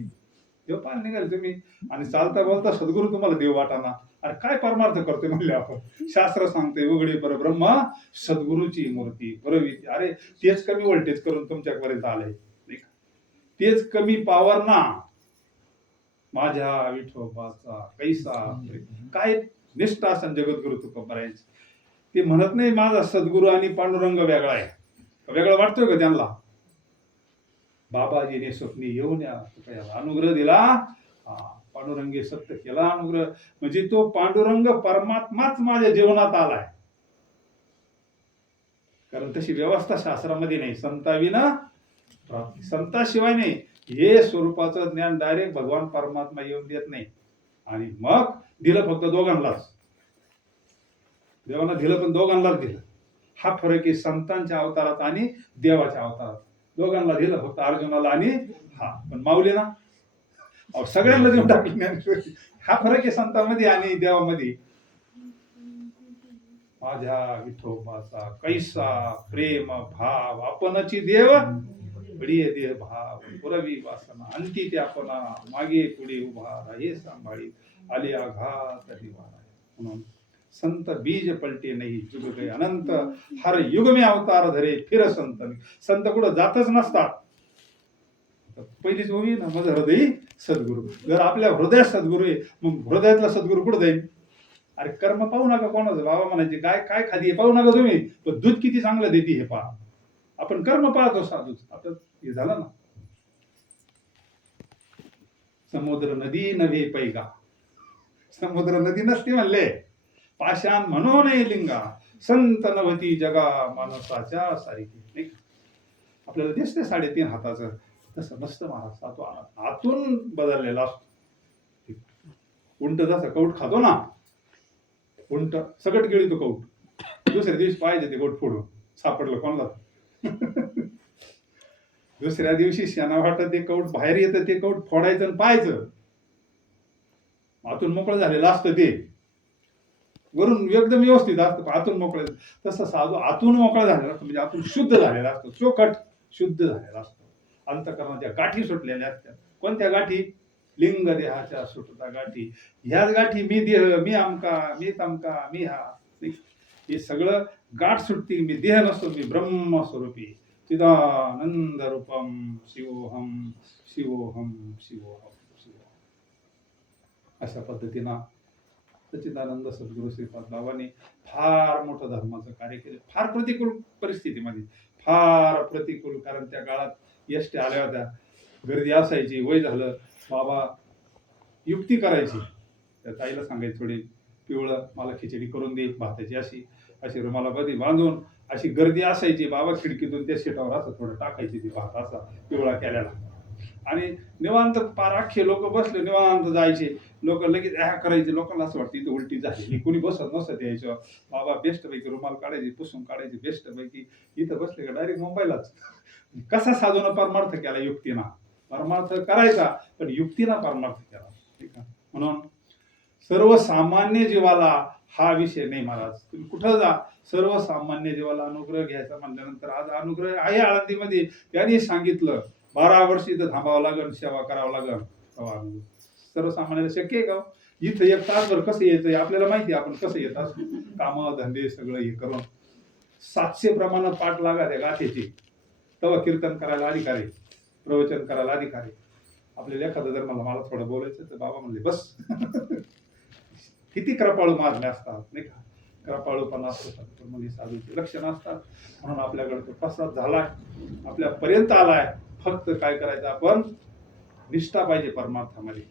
देव पाहायला निघाले तुम्ही, आणि चालता बोलता सद्गुरू तुम्हाला देव वाटाना. अरे काय परमार्थ करतोय म्हणले आपण, शास्त्र सांगते उघडी परब्रह्म सद्गुरूची मूर्ती बरोबर. अरे तेच कमी व्होल्टेज करून तुमच्यापर्यंत आलंय, तेच कमी पॉवर ना. माझ्या विठोबाचा कैसा काय निष्ठा असन जगद्गुरु तुकोबारायांची. ते म्हणत नाही माझा सद्गुरू आणि पांडुरंग वेगळा आहे, वेगळं वाटतोय का त्यांना? बाबाजीने स्वप्नी येऊन अनुग्रह दिला, पांडुरंगे सत्य केला अनुग्रह, म्हणजे तो पांडुरंग परमात्माच माझ्या जीवनात आलाय. कारण तशी व्यवस्था शास्त्रामध्ये नाही, संताविना प्राप्ती, संताशिवाय नाही. हे स्वरूपाचं ज्ञान डायरेक्ट भगवान परमात्मा येऊन देत नाही. आणि मग दिलं फक्त दोघांनाच, देवानं दिलं पण दोघांनाच दिलं. हा फरक आहे संतांच्या अवतारात आणि देवाच्या अवतारात. दोघांना दिलं फक्त अर्जुनाला आणि पण माऊली ना सगळ्यांना देऊन टाकले. हा फरक आहे संतांमध्ये आणि देवामध्ये. माझ्या विठोबाचा कैसा प्रेम भाव, आपणची देव प्रिय देह भाव, पुरवी वासना अंती त्यापना, मागे पुढे उभा राहे सांभाळी, आले आघात निवारा. म्हणून संत बीज पलटे नाही, जुग गए अनंत, हर युग में अवतार धरे फिर संत. संत कुठं जातच नसतात. पहिलीच होई ना माझं हृदय सद्गुरू. जर आपल्या हृदयात सद्गुरू आहे, मग हृदयातला सद्गुरू कुठं जाईल? अरे कर्म पाहू नका कोणाचं, बाबा म्हणायचे काय काय खाली पाहू नका तुम्ही, पण दूध किती चांगलं देते हे पहा. आपण कर्म पाहतो साधूच. आता हे झालं ना, समुद्र नदी नव्हे पैगा, समुद्र नदी नसते म्हणले, पाषाण म्हणू नये लिंगा, संत नवती जगा मानसाच्या सारखी. नाही आपल्याला दिसते 3.5 हाताचं, तसं मस्त महाराज तो आतून बदललेला असतो. उंट जसं कौट खातो ना, उंट सगट गिळतो कौट, दुसऱ्या दिवशी पाहिजे ते कौट फोडून, सापडलं कोणाला. दुसऱ्या दिवशी शेणा वाटत ते कौट बाहेर येतं, ते कौट फोडायचं आणि पाहायचं. आतून मोकळं झालेलं असतं ते, वरून एकदम व्यवस्थित असतं, आतून मोकळं. तसं साधू आतून मोकळा झालेला असतो, म्हणजे आतून शुद्ध झालेला असतो, चोखट शुद्ध झालेला असतो. अंतःकरणाच्या गाठी सुटलेल्या असतात. कोणत्या गाठी? लिंग देहाच्या सुटता गाठी. ह्याच गाठी मी देह, मी आमका, मी तमका, मी हा, हे सगळं गाठ सुटती. मी देह नसतो, मी ब्रह्मस्वरूपी चिदानंद रूपम शिवोहम शिवोहम शिवोहम शिवोहम. अशा पद्धतीनं सच्चिदानंद सद्गुरू श्रीपाद बाबांनी फार मोठं धर्माचं कार्य केलं. फार प्रतिकूल परिस्थितीमध्ये, फार प्रतिकूल. कारण त्या काळात यष्टी आल्या होत्या, गर्दी असायची, वय झालं, बाबा युक्ती करायची. त्या ताईला सांगायची थोडी पिवळं मला खिचडी करून दे भाताची, अशी रुमाला बधी बांधून. अशी गर्दी असायची. बाबा खिडकीतून त्या शेटावर असं थोडं टाकायची ती भात असा पिवळा केलेला, आणि निवांत पार अख्खे लोक बसले, निवांत जायचे. लोक लगेच करायचे. लोकांना असं वाटतं इथं उलटी झाली, कुणी बसत नसत यायचं. बाबा बेस्ट पैकी रुमाल काढायची, पुसून काढायची बेस्ट पैकी. इथं बसले का डायरेक्ट मुंबईलाच. कसा साधून परमार्थ केला युक्तीना. परमार्थ करायचा पण युक्तीना परमार्थ केला. ठीक आहे. म्हणून सर्वसामान्य जीवाला हा विषय नाही महाराज. तुम्ही कुठं जा, सर्वसामान्य जीवाला अनुग्रह घ्यायचा म्हणल्यानंतर आज अनुग्रह आहे आळंदीमध्ये. त्यांनी सांगितलं 12 वर्ष इथं थांबावं लागेल, सेवा करावं लागेल. सर्वसामान्याला शक्य आहे का? इथं 1 तासभर कसं यायचं आपल्याला माहिती आहे, आपण कसं येत असतो, कामं धंदे सगळं हे करून. 700 प्रमाणे पाठ लागा त्या गाठीची. तेव्हा कीर्तन करायला अधिकारी, प्रवचन करायला अधिकारी. आपल्याला एखादं जर मला थोडं बोलायचं तर बाबा म्हणले बस. किती कृपाळू मारले असतात नाही का. कृपाळूपणा असू शकतो म्हणजे साधूचे लक्षण असतात. म्हणून आपल्याकडे तो प्रसाद झालाय, आपल्यापर्यंत आलाय. फक्त काय करायचं, आपण निष्ठा पाहिजे परमार्थामध्ये.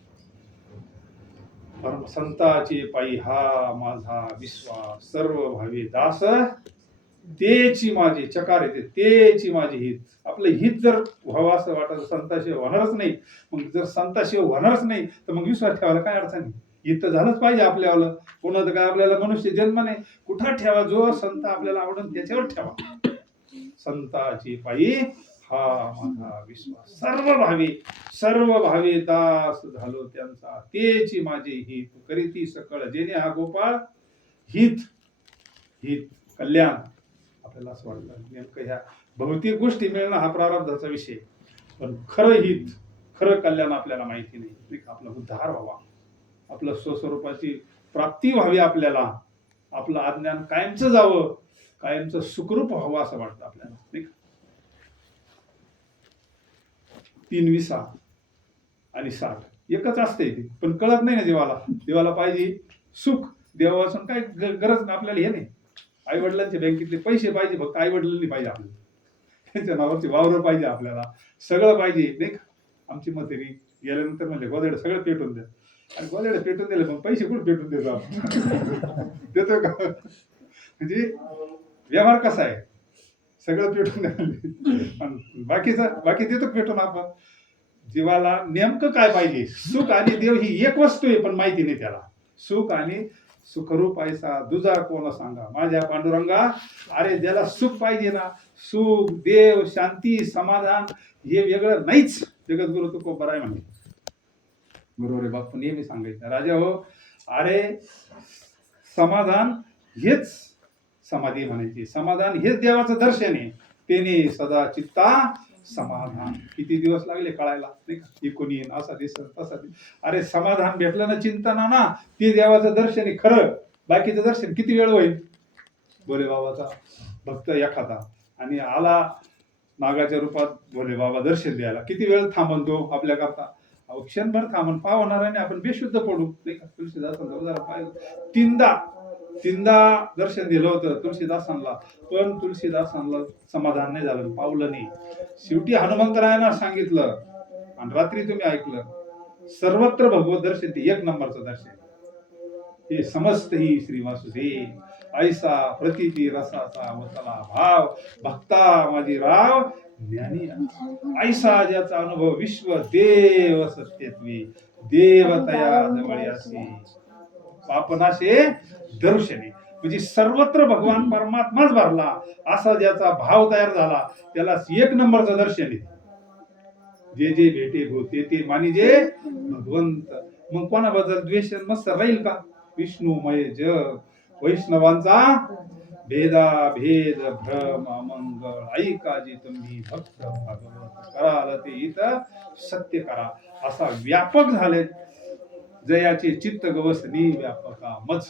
परम संताची पायी हा माझा विश्वास, सर्व भावी दास तेची माझी, चकार येते, तेची माझी हित. आपलं हित जर व्हावं असं वाटत, संताशिवाय होणारच नाही. मग जर संताशिवाय होणारच नाही तर मग विश्वास ठेवायला काय अडचण नाही. हित तर झालंच पाहिजे आपल्याला. कोणाचं काय आपल्याला मनुष्य जन्म नाही. कुठं ठेवा, जो संत आपल्याला आवडून त्याच्यावर ठेवा. संताची पायी हा माझा विश्वास, सर्व भावी दास झालो त्यांचा, तेची माझे हित करीती सकळ, जेणे हा गोपाळ हित हित कल्याण. आपल्याला असं वाटतं नेमकं ह्या भौतिक गोष्टी मिळणं हा प्रारब्धाचा विषय, पण खरं हित, खरं कल्याण आपल्याला माहिती नाही. आपला उद्धार व्हावा, आपलं स्वस्वरूपाची प्राप्ती व्हावी, आपल्याला आपलं अज्ञान कायमचं जावं, कायमचं सुखरूप व्हावं असं वाटतं आपल्याला. नाही का? 3 विसा आणि 60 एकच असते ते, पण कळत नाही ना देवाला. देवाला पाहिजे सुख. देवापासून काय गरज आपल्याला हे नाही. आई वडिलांचे बँकेतले पैसे पाहिजे, फक्त आई वडिलांनी पाहिजे आपल्याला. त्यांच्या नावाची वावर पाहिजे आपल्याला, सगळं पाहिजे. नाही का? आमची म्हातारी गेल्यानंतर म्हणजे गोदडे सगळं पेटून द्या. आणि गोदडे पेटून दिले, मग पैसे कुठे पेटून देतो आपण? देतो का? म्हणजे व्यवहार कसा आहे, सगळं पेटून द्या, बाकी देतो पेटून आपण. जीवाला नेमकं काय पाहिजे, सुख आणि देव ही एक वस्तू आहे, पण माहिती नाही त्याला. सुख आणि सुखरूप ऐसा दुजा कोण सांगा, माझ्या पांडुरंगा. अरे ज्याला सुख पाहिजे ना, सुख, देव, शांती, समाधान हे वेगळं नाहीच. जगद्गुरु तुकोबराय म्हणे, बरोबर आहे बापू नेहमी सांगायचं, राजा हो, अरे समाधान हेच समाधी म्हणायची. समाधान हेच देवाचं दर्शन आहे. तेने सदा चित्ता समाधान. किती दिवस लागले कळायला, नाही का? इकून येईन असा दिसत तसा दिस. अरे समाधान भेटलं ना, चिंतना ना, ते देवाचं दर्शन आहे खरं. बाकीचं दर्शन किती वेळ होईल. भोले बाबाचा भक्त एखादा आणि आला नागाच्या रूपात भोले बाबा दर्शन द्यायला, किती वेळ थांबन तो आपल्या करता? क्षणभर थांबन. पावणाराने आपण बेशुद्ध पडू, नाही का? तुलसीदासांना जरा पाहिजे, तीनदा दर्शन दिलं होतं तुलसीदासांना, पण तुलसीदासांना समाधान नाही झालं, पावलं नाही. शेवटी हनुमंतरायांना सांगितलं आणि रात्री तुम्ही ऐकलं, सर्वत्र भगवत दर्शन ते एक नंबरचं दर्शन. हे समस्त ही श्री वासुदेव ऐसा प्रतीती रसाचा वतला भाव, भक्ता माझी राव ज्ञानी ऐसा ज्याचा अनुभव विश्व देव सत्यत्वे, देवतया जवळयासी पापनाशे दर्शने. म्हणजे सर्वत्र भगवान परमात्माच भरला असा ज्याचा भाव तयार झाला, त्याला एक नंबरचं दर्शन आहे. जे जे भेटे होते ते मानिजे भगवंत. मग कोणाबद्दल द्वेष मस्त राहील का? विष्णुमय जग वैष्णवांचा भेदा भेद भ्रम अमंगळ ऐकाजी तुम्ही भक्त भागवत कराल ते इथं सत्य करा. असा व्यापक झाले जयाचे चित्त गवसनी व्यापका मज.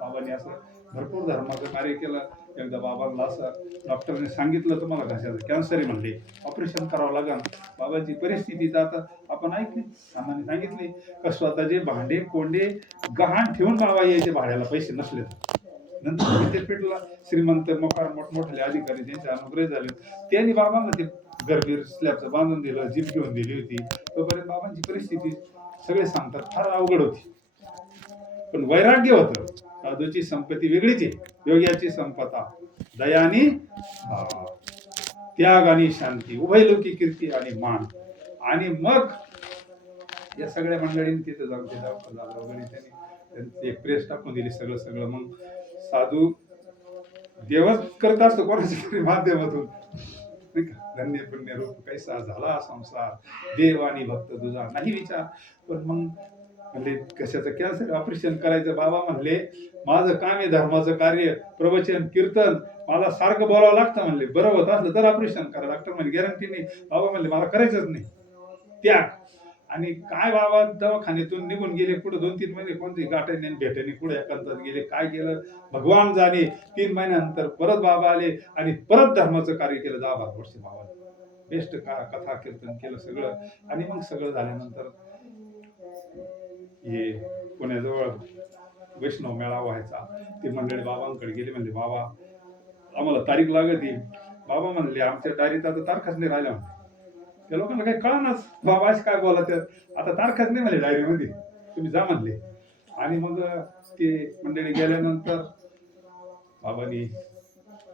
बाबांनी असं भरपूर धर्माचं कार्य केलं. एकदा बाबांना असं डॉक्टरने सांगितलं, तुम्हाला घशाचं कॅन्सर आहे म्हणले, ऑपरेशन करावं लागेल. बाबांची परिस्थिती तर आता आपण ऐकली, अण्णांनी सांगितली का स्वतःचे भांडे कोंडे गहाण ठेवून बाबा यायचे भाड्याला, पैसे नसले. नंतर विद्यापीठला श्रीमंत मोकार मोठमोठे अधिकारी त्यांचे अनुग्रह झाले, त्यांनी बाबांना ते घरबीर स्लॅबचं बांधून दिलं, जीप घेऊन दिली होती. तोपर्यंत बाबांची परिस्थिती सगळे सांगतात फार अवघड होती, पण वैराग्य होतं. साधूची संपत्ती वेगळीच आहे, योग्याची संपदा दया आणि त्याग आणि शांती, उभयलोकी कीर्ती आणि मान. आणि मग या सगळ्या मंडळींनी तिथे जाऊन वगैरे त्यांनी एक प्रेस टाकून दिली सगळं. मग साधू देवच करत असतो कोणाच्या तरी माध्यमातून, धन्य पुण्य रूप कैसा झाला संसार, देव आणि भक्त तुझा नाही विचार. पण मग म्हणले कशाचं कॅन्सर ऑपरेशन करायचं. बाबा म्हणले माझं काम आहे धर्माचं कार्य, प्रवचन कीर्तन, मला सारखं बोलावं लागतं. म्हणले बरं होत असलं तर ऑपरेशन करा. डॉक्टर म्हणजे गॅरंटी नाही. बाबा म्हणले मला करायचंच नाही. त्याग. आणि काय बाबा दवाखान्यातून निघून गेले, कुठं 2-3 महिने कोणती गाठाने भेटेने कुठे एकांतात गेले, काय केलं भगवान जाणे. 3 महिन्यानंतर परत बाबा आले आणि परत धर्माचं कार्य केलं 10-12 वर्ष. बाबा बेस्ट कथा कीर्तन केलं सगळं. आणि मग सगळं झाल्यानंतर हे पुण्याजवळ वैष्णव मेळा व्हायचा, ती मंडळी बाबांकडे गेली, म्हणले बाबा आम्हाला तारीख लागत आहे. बाबा म्हणले आमच्या डायरीत आता तारखाच नाही राहिल्या म्हणते. त्या लोकांना काही कळणारच, बाबा काय बोलत आता तारखाच नाही म्हणले डायरीमध्ये, तुम्ही जा म्हणले. आणि मग ते मंडळी गेल्यानंतर बाबांनी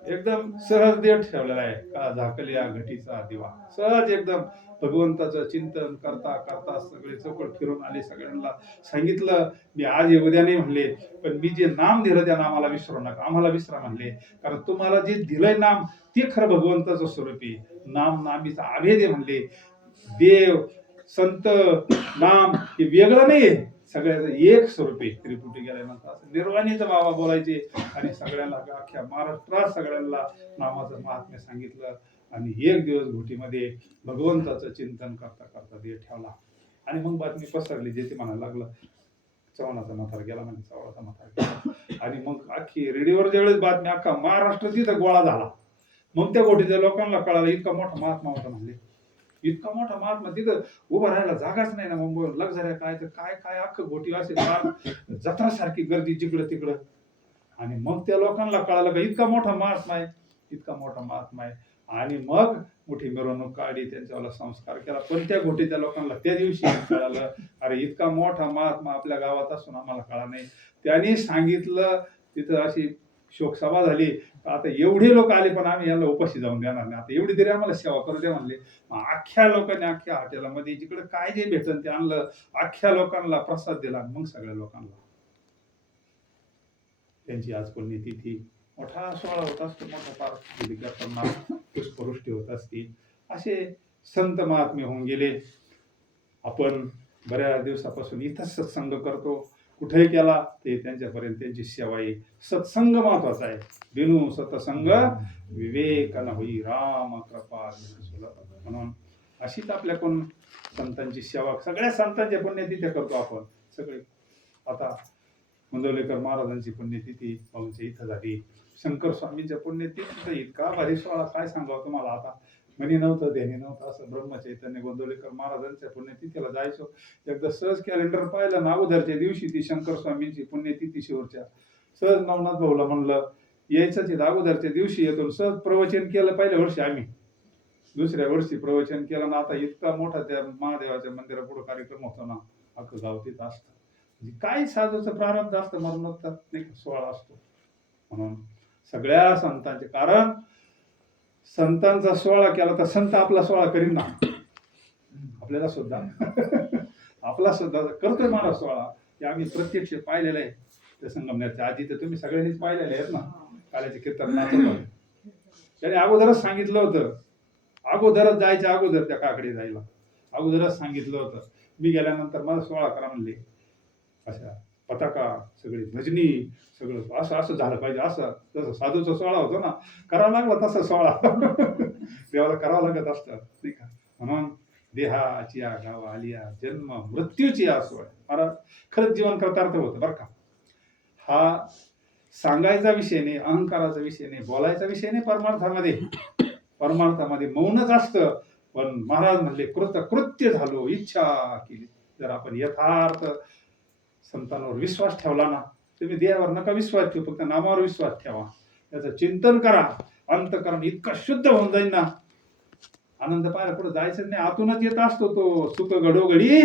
एकदम सहज देव ठेवलेला आहे, का झाकल्या घटीचा दिवा. सहज एकदम भगवंताचं चिंतन करता करता सगळे चौकट फिरून आले. सगळ्यांना सांगितलं मी आज ये उद्या नाही म्हणले, पण मी जे नाम दिलं त्या नामाला विसरू नका, आम्हाला विसरा म्हणले. कारण तुम्हाला जे दिलंय नाम ते खरं भगवंताचं स्वरूप आहे. नाम नामीचा आभेद आहे म्हणले. देव संत नाम हे वेगळं नाहीये, सगळ्याचं एक स्वरूप आहे. त्रिपुटी गेल्यानंतर असं निर्वाणीचं बाबा बोलायचे आणि सगळ्यांना अख्ख्या महाराष्ट्रात सगळ्यांना नामाचं महात्म्य सांगितलं. आणि एक दिवस घोटीमध्ये भगवंताचं चिंतन करता करता देह ठेवला. आणि मग बातमी पसरली, जे ते म्हणायला लागलं चव्हाणाचा म्हातार गेला, म्हणजे चव्हाणाचा म्हातार गेला. आणि मग अख्खी रेडिओवर ज्यावेळेस बातमी अख्खा महाराष्ट्र तिथं गोळा झाला. मग त्या घोटीच्या लोकांना कळालं इतका मोठा महात्मा होता म्हणले. इतका मोठा महात्मा, तिथं उभं राहायला जागाच नाही ना मुंबईवर. लक्झऱ्या काय तर काय काय अख्खं घोटी असे जत्रा सारखी गर्दी जिकडं तिकडं. आणि मग त्या लोकांना कळालं का इतका मोठा महात्मा आहे, इतका मोठा महात्मा आहे. आणि मग मोठी मिरवणूक काढली, त्यांच्यावर संस्कार केला. पण त्या घोटीच्या लोकांना त्या दिवशी कळालं, अरे इतका मोठा महात्मा आपल्या गावात असून आम्हाला कळा नाही. त्यांनी सांगितलं, तिथं अशी शोकसभा झाली. आता एवढे लोक आले पण आम्ही यांना उपाशी जाऊन देणार नाही, आता एवढी तरी आम्हाला सेवा करू द्या म्हणले. मग अख्ख्या लोकांनी अख्ख्या हॉटेलामध्ये जिकडे काय जे भेटन ते आणलं, अख्ख्या लोकांना प्रसाद दिला. मग सगळ्या लोकांना त्यांची आज पुण्यतिथी मोठा सोहळा होत असतो, मोठा पार करताना पुष्पवृष्टी होत असते. असे संत महात्मे होऊन गेले. आपण बऱ्याच दिवसापासून इथंच सत्संग करतो, कुठेही केला ते त्यांच्यापर्यंत त्यांची सेवा आहे. सत्संग महत्वाचा आहे. बिनु सत्संग विवेक न होई राम कृपा सुलभ. म्हणून अशीच आपल्याकडून संतांची सेवा, सगळ्या संतांच्या पुण्यतिथी करतो आपण सगळे. आता मुंदवलेकर महाराजांची पुण्यतिथी भाऊंच्या इथं झाली. शंकर स्वामींच्या पुण्यतिथीचा इतका भारी सोहळा काय सांगावं तुम्हाला. आता म्हणी नव्हतं ध्यानी नव्हतं असं ब्रह्मचैतन्य गोंदवलेकर महाराजांच्या पुण्यतिथीला जायचो. एकदा सहज कॅलेंडर पाहिलं ना, अगोदरच्या दिवशी ती शंकर स्वामींची पुण्यतिथी शिवरच्या. सहज नवनाथ भाऊला म्हणलं यायचंच आहे, अगोदरच्या दिवशी येतो. सहज प्रवचन केलं पहिल्या वर्षी आम्ही, दुसऱ्या वर्षी प्रवचन केलं ना. आता इतका मोठा त्या महादेवाच्या मंदिरापुढे कार्यक्रम होतो ना, अख्खं गाव तिथं असतं. म्हणजे काय साधूचं प्रारंभ असतं, मरणोत्तर नाही सोहळा असतो. म्हणून सगळ्या संतांचे, कारण संतांचा सोहळा केला तर संत आपला सोहळा करीन ना. आपल्याला सुद्धा आपला सुद्धा करतोय महाराज सोहळा, की आम्ही प्रत्यक्ष पाहिलेलं आहे. त्या संगमनेरच्या आधी तर तुम्ही सगळ्यांनीच पाहिलेले आहेत ना, काल्याचे कीर्तन नाचत. त्याने अगोदरच सांगितलं होतं, अगोदरच जायच्या अगोदर त्या काकडे जायला अगोदरच सांगितलं होतं. मी गेल्यानंतर मला सोहळा करा म्हणले. अशा पताका सगळी भजनी सगळं असं असं झालं पाहिजे. असं जसं साधूचा सोहळा होतो ना, करावा लागला तसा सोहळा देवाला करावं लागत असतं नाही का. म्हणून देहाची गावा आलिया जन्म मृत्यूची सोहळा मला खरंच जीवन कृतार्थ होतं बरं का. हा सांगायचा विषय नाही, अहंकाराचा विषय नाही, बोलायचा विषय नाही. परमार्थामध्ये मौनच असतं. पण महाराज म्हणले कृत्य झालो, इच्छा केली. जर आपण यथार्थ संतांवर विश्वास ठेवला ना, तुम्ही देवावर नका विश्वास ठेवू, फक्त नामावर विश्वास ठेवा. त्याचं चिंतन करा. अंतकरण इतकं शुद्ध होऊन जाईल ना, आनंद पाहायला पुढे जायचं नाही. आतूनच येत असतो तो सुख घडोघडी,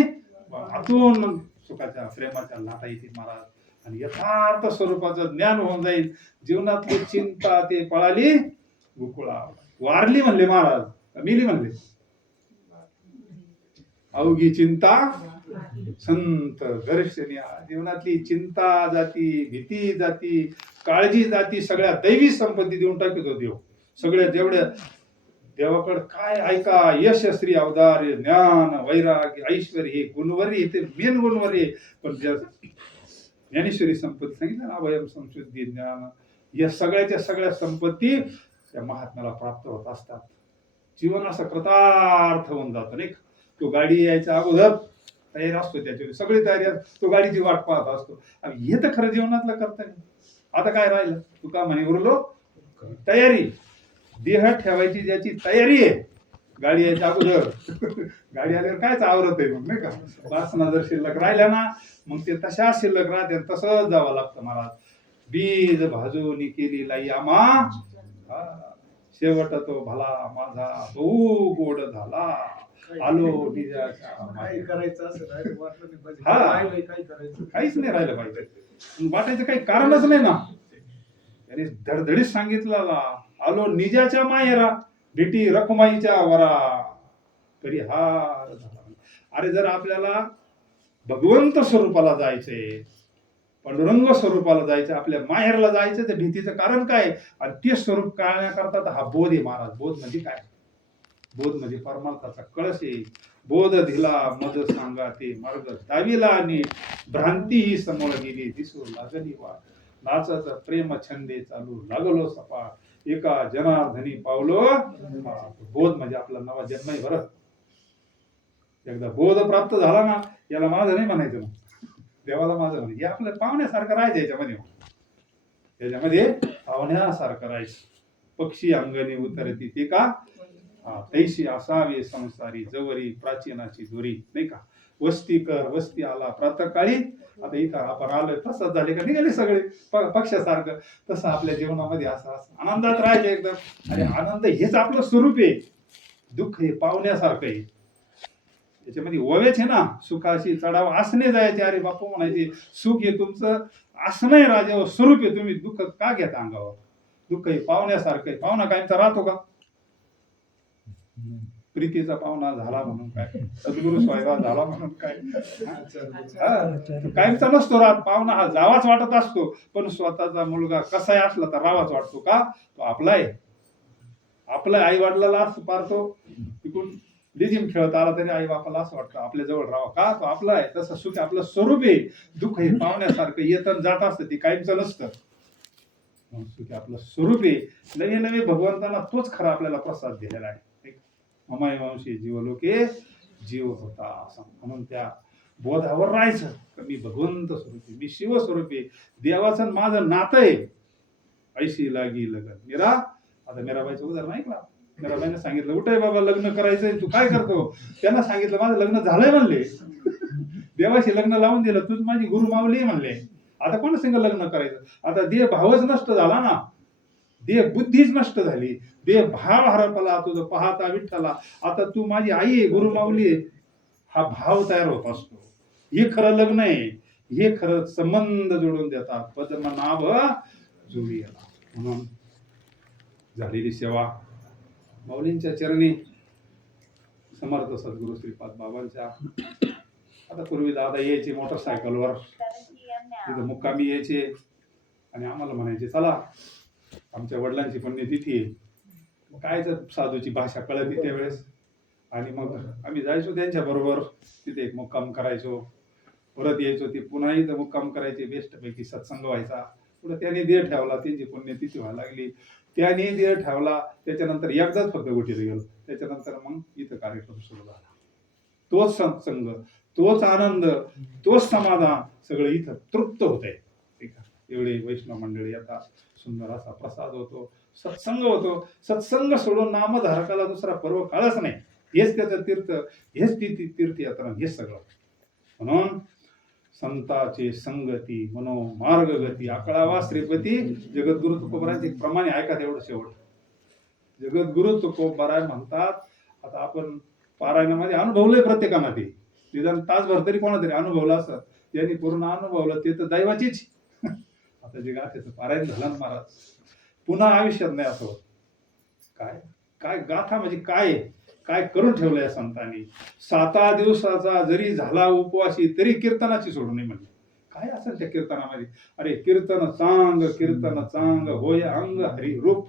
आतून सुखाच्या प्रेमाच्या लाटा येतील महाराज. आणि यथार्थ स्वरूपाचं ज्ञान होऊन जाईल. जीवनातली चिंता ते पळाली गोकुळा, वारली म्हणले महाराज, मिली म्हणले. अवघी चिंता संत दर्शनी. जीवनातली चिंता जाती, भीती जाती, काळजी जाती, सगळ्या दैवी संपत्ती देऊन टाकतो देव. सगळ्या जेवढ्या देवाकडे काय ऐका, यश श्री अवतार ज्ञान वैराग्य ऐश्वर हे गुणवरी, ते मेन गुणवरी. पण ज्ञानेश्वरी संपत्ती सांगितलं ना, अभयम संशुद्धी ज्ञान, या सगळ्याच्या सगळ्या संपत्ती त्या महात्म्याला प्राप्त होत असतात. जीवन असं कृतार्थ होऊन जातं नाही का. तो गाडी यायच्या अगोदर तयारी असतो, त्याची सगळी तयारी असतो, तो गाडीची वाट पाहत असतो. आणि हे तर खरं जीवनातलं कर्तव्य. आता काय राहिलं, तू का म्हणे उरलो तयारी. देह ठेवायची ज्याची तयारी आहे, गाडी यायच्या अगोदर गाडी आल्यावर कायच आवरत आहे मग नाही का. वासना जर शिल्लक राहिल्या ना, मग ते तशा शिल्लक राहते, तसंच जावं लागतं महाराज. बीज भाजून केली लाई आमा, शेवट तो भला माझा बहु गोड झाला, आलो निजाच्या काय करायचं असं नाही वाटलं नाही पाहिजे. हा. राहिलंय, काय करायचं काहीच नाही राहिलं पाहिजे, वाटायचं काही कारणच नाही ना. त्याने धडधडीत सांगितलं ना, आलो निजाच्या माहेरा, भेटी रखुमाईच्या वरा, तरी हार झाला. अरे जर आपल्याला भगवंत स्वरूपाला जायचंय, पांडुरंग स्वरूपाला जायचं, आपल्या माहेरला जायचं, त्या भीतीचं कारण काय, आणि ते स्वरूप कळण्याकरता हा बोध आहे महाराज. बोध म्हणजे काय? बोध म्हणजे परमार्थाचा कळस आहे. बोध दिला मज सांगा ते मार्ग दाविला, आणि भ्रांती ही समोर गेली दिसू लागली वा, नाचत प्रेम छंदे चालू लागलो सपा, एका जनार्दनी पावलो. बोध म्हणजे आपला नवा जन्म आहे. बरं, एकदा बोध प्राप्त झाला ना, याला माझं नाही म्हणायचं, मग देवाला माझं म्हणायचं. हे आपल्या पाहुण्यासारखं राहायचं याच्यामध्ये, त्याच्यामध्ये पाहुण्यासारखं राहायचं. पक्षी अंगणी उतरती ते का, तैशी असावे संसारी, जवरी प्राचीनाची दोरी, नाही का. वस्ती कर वस्ती आला प्रातःकाळी. आता इथं आपण आलोय, प्रसाद झाले का निघाले सगळे पक्षासारखं. तसं आपल्या जीवनामध्ये असं आनंदात राहायचं एकदम. आणि आनंद हेच आपलं स्वरूप आहे. दुःख हे पाहुण्यासारखं आहे. त्याच्यामध्ये ओवेच आहे ना, सुखाशी चढाव असणे जायचे. अरे बापू म्हणायचे, सुख हे तुमचं असणं आहे राजा, स्वरूप आहे. तुम्ही दुःख का घेता अंगावर? दुःख हे पाहुण्यासारखं आहे. पाहुणा कायमचा राहतो का? प्रीतीचा पाहुणा झाला म्हणून काय, सद्गुरु स्वायबा झाला म्हणून काय, कायमचा नसतो राहत. पाहुणा हा जावाच वाटत असतो, पण स्वतःचा मुलगा कसाही असला तर रावाच वाटतो का? तो आपला आहे. आपल्या आई वडिलाला पारतो तिकडून लिजिम खेळत आला तरी आई बापाला असं वाटतं आपल्या जवळ राहावं का, तो आपला आहे. तसं सुख आपलं स्वरूप आहे. दुःख हे पाहुण्यासारखं येतं जात असतं, ते कायमचं नसतं. सुख आपलं स्वरूप आहे. नवे नवे भगवंतांना तोच खरा आपल्याला प्रसाद दिलेला आहे. ममाय वंशी जीवलोके जीव होता, असं म्हणून त्या बोधावर राहायचं. मी भगवंत स्वरूपी, मी शिव स्वरूपी, देवाचं माझं नातं आहे. ऐशी लागी लगन मीरा. आता मीराबाईचं उदाहरण ऐकला. मीराबाईने सांगितलं, उठाय बाबा लग्न करायचंय, तू काय करतो? त्यांना सांगितलं माझं लग्न झालंय म्हणले. देवाशी लग्न लावून दिलं, तूच माझी गुरु माऊली म्हणले. आता कोण संग लग्न करायचं? आता देह भावच नष्ट झाला ना, देह बुद्धीच नष्ट झाली, देह भाव हरपला तुझं पाहता विठ्ठला. आता तू माझी आई आहे, गुरु माऊली आहे, हा भाव तयार होत असतो. हे खरं लग्न आहे. हे खरं संबंध जोडून देतात. पद्मनाभ जोडी याला. म्हणून झालेली सेवा माऊलींच्या चरणी, समर्थ सद्गुरु श्रीपाद बाबांच्या. आता पूर्वी दादा यायचे मोटरसायकलवर, तिथं मुक्कामी यायचे आणि आम्हाला म्हणायचे, चला आमच्या वडिलांची पुण्यतिथी आहे. काय तर साधूची भाषा कळत त्यावेळेस. आणि मग आम्ही जायचो त्यांच्या बरोबर, तिथे एक मुक्काम करायचो, परत यायचो. ते पुन्हा इथं मुक्काम करायचे. बेस्टपैकी सत्संग व्हायचा. पुढे त्याने देह ठेवला, त्यांची पुण्यतिथी व्हायला लागली, त्याने देह ठेवला. त्याच्यानंतर एकदाच फक्त गोटीला गेलो, त्याच्यानंतर मग इथं कार्यक्रम सुरू झाला. तोच सत्संग, तोच आनंद, तोच समाधान, सगळं इथं तृप्त होत आहे. एवढे वैष्णव मंडळी येतात, सुंदर असा प्रसाद होतो, सत्संग होतो. सत्संग सोडून नामधारकाला दुसरा पर्व काळच नाही. हेच त्याचं तीर्थ, हेच ती तीर्थयात्रा, हेच सगळं. म्हणून संताचे संगती मनो मार्ग गती, आकळावा श्रीपती जगद्गुरु तुकोबारांचे प्रमाणे ऐका तेवढं शेवट. जगद्गुरु तुकोबाराय म्हणतात, आता आपण पारायणामध्ये अनुभवलंय प्रत्येकानं, ते निदान तासभर तरी कोणातरी अनुभवलं असं. ज्यांनी पूर्ण अनुभवलं ते तर दैवाचीच. आता जे गाथेचं पारायण झालं ना महाराज, पुन्हा आयुष्यात नाही असं होत. काय काय गाथा म्हणजे काय, काय करून ठेवलं या संतांनी. 7 दिवसाचा जरी झाला उपवासी तरी कीर्तनाची सोडू नये म्हणजे. काय असेल त्या कीर्तनामध्ये? अरे कीर्तन चांग होय अंग हरी रूप,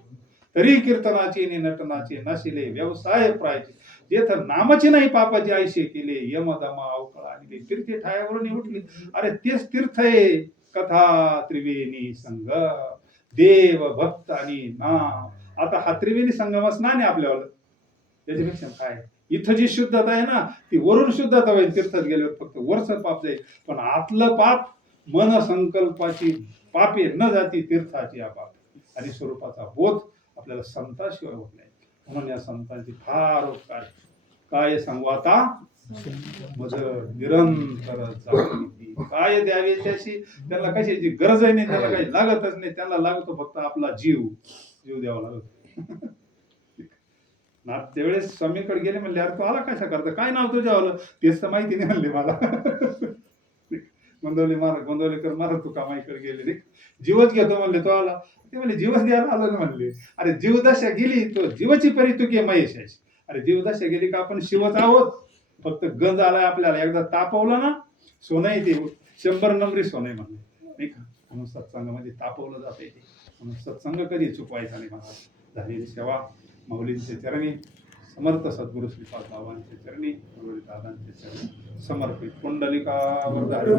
तरी कीर्तनाची नि नटनाची नशिले व्यवसाय प्रायचे, जेथ नामाची नाही पापाची आयशे केले, यमदमा अवकळा आणि तीर्थे ठायावरून उठली. अरे तेच तीर्थ आहे. कथा त्रिवेणी संग, देव भक्त आणि नाम. आता हा त्रिवेणी संगम स्नान आहे आपल्यावर. त्याच्यापेक्षा काय, इथं जी शुद्धता आहे ना, ती वरून शुद्धता होईल. तीर्थात गेल्यावर फक्त वरचं पाप जाईल, पण आतलं पाप, मन संकल्पाची पापे न जाती तीर्थाची आपाप. आणि स्वरूपाचा बोध आपल्याला संताशिवाय होत नाही. म्हणून या संतांची फार उपकार. काय सांगू आता, मज निरंतर जागृती काय द्यावी त्याशी त्यांना कशाची गरज नाही, त्याला काही लागतच नाही, त्यांना लागतो फक्त आपला जीव द्यावा लागतो. ना त्यावेळेस स्वामीकडे गेले म्हणले, अरे तू आला कशा करता, काय नाव तुझ्या आलं, तेच तर माहिती नाही म्हणले मला. गोंदवलेकर महाराज तू कामाईकडे गेले रे, जीवच घेतो म्हणले, तो आला. ते म्हणले जीवच द्यायला आलं ना म्हणले. अरे जीवदशा गेली तो जीवाची परी तू घे महेशाची. अरे जीवदशा गेली का आपण शिवच आहोत, फक्त गंज आलाय आपल्याला, एकदा तापवलं ना सोनं येते, 100 नंबरी सोनं म्हणले नाही का. म्हणून सत्संगामध्ये तापवलं जाते ते, म्हणून सत्संग कधी चुकवायचा नाही. मला झालेली सेवा माऊलींच्या चरणी, समर्थ सद्गुरु श्रीपाद बाबांच्या चरणी, दादांच्या चरणी समर्पित. कुंडलिका वरदारी.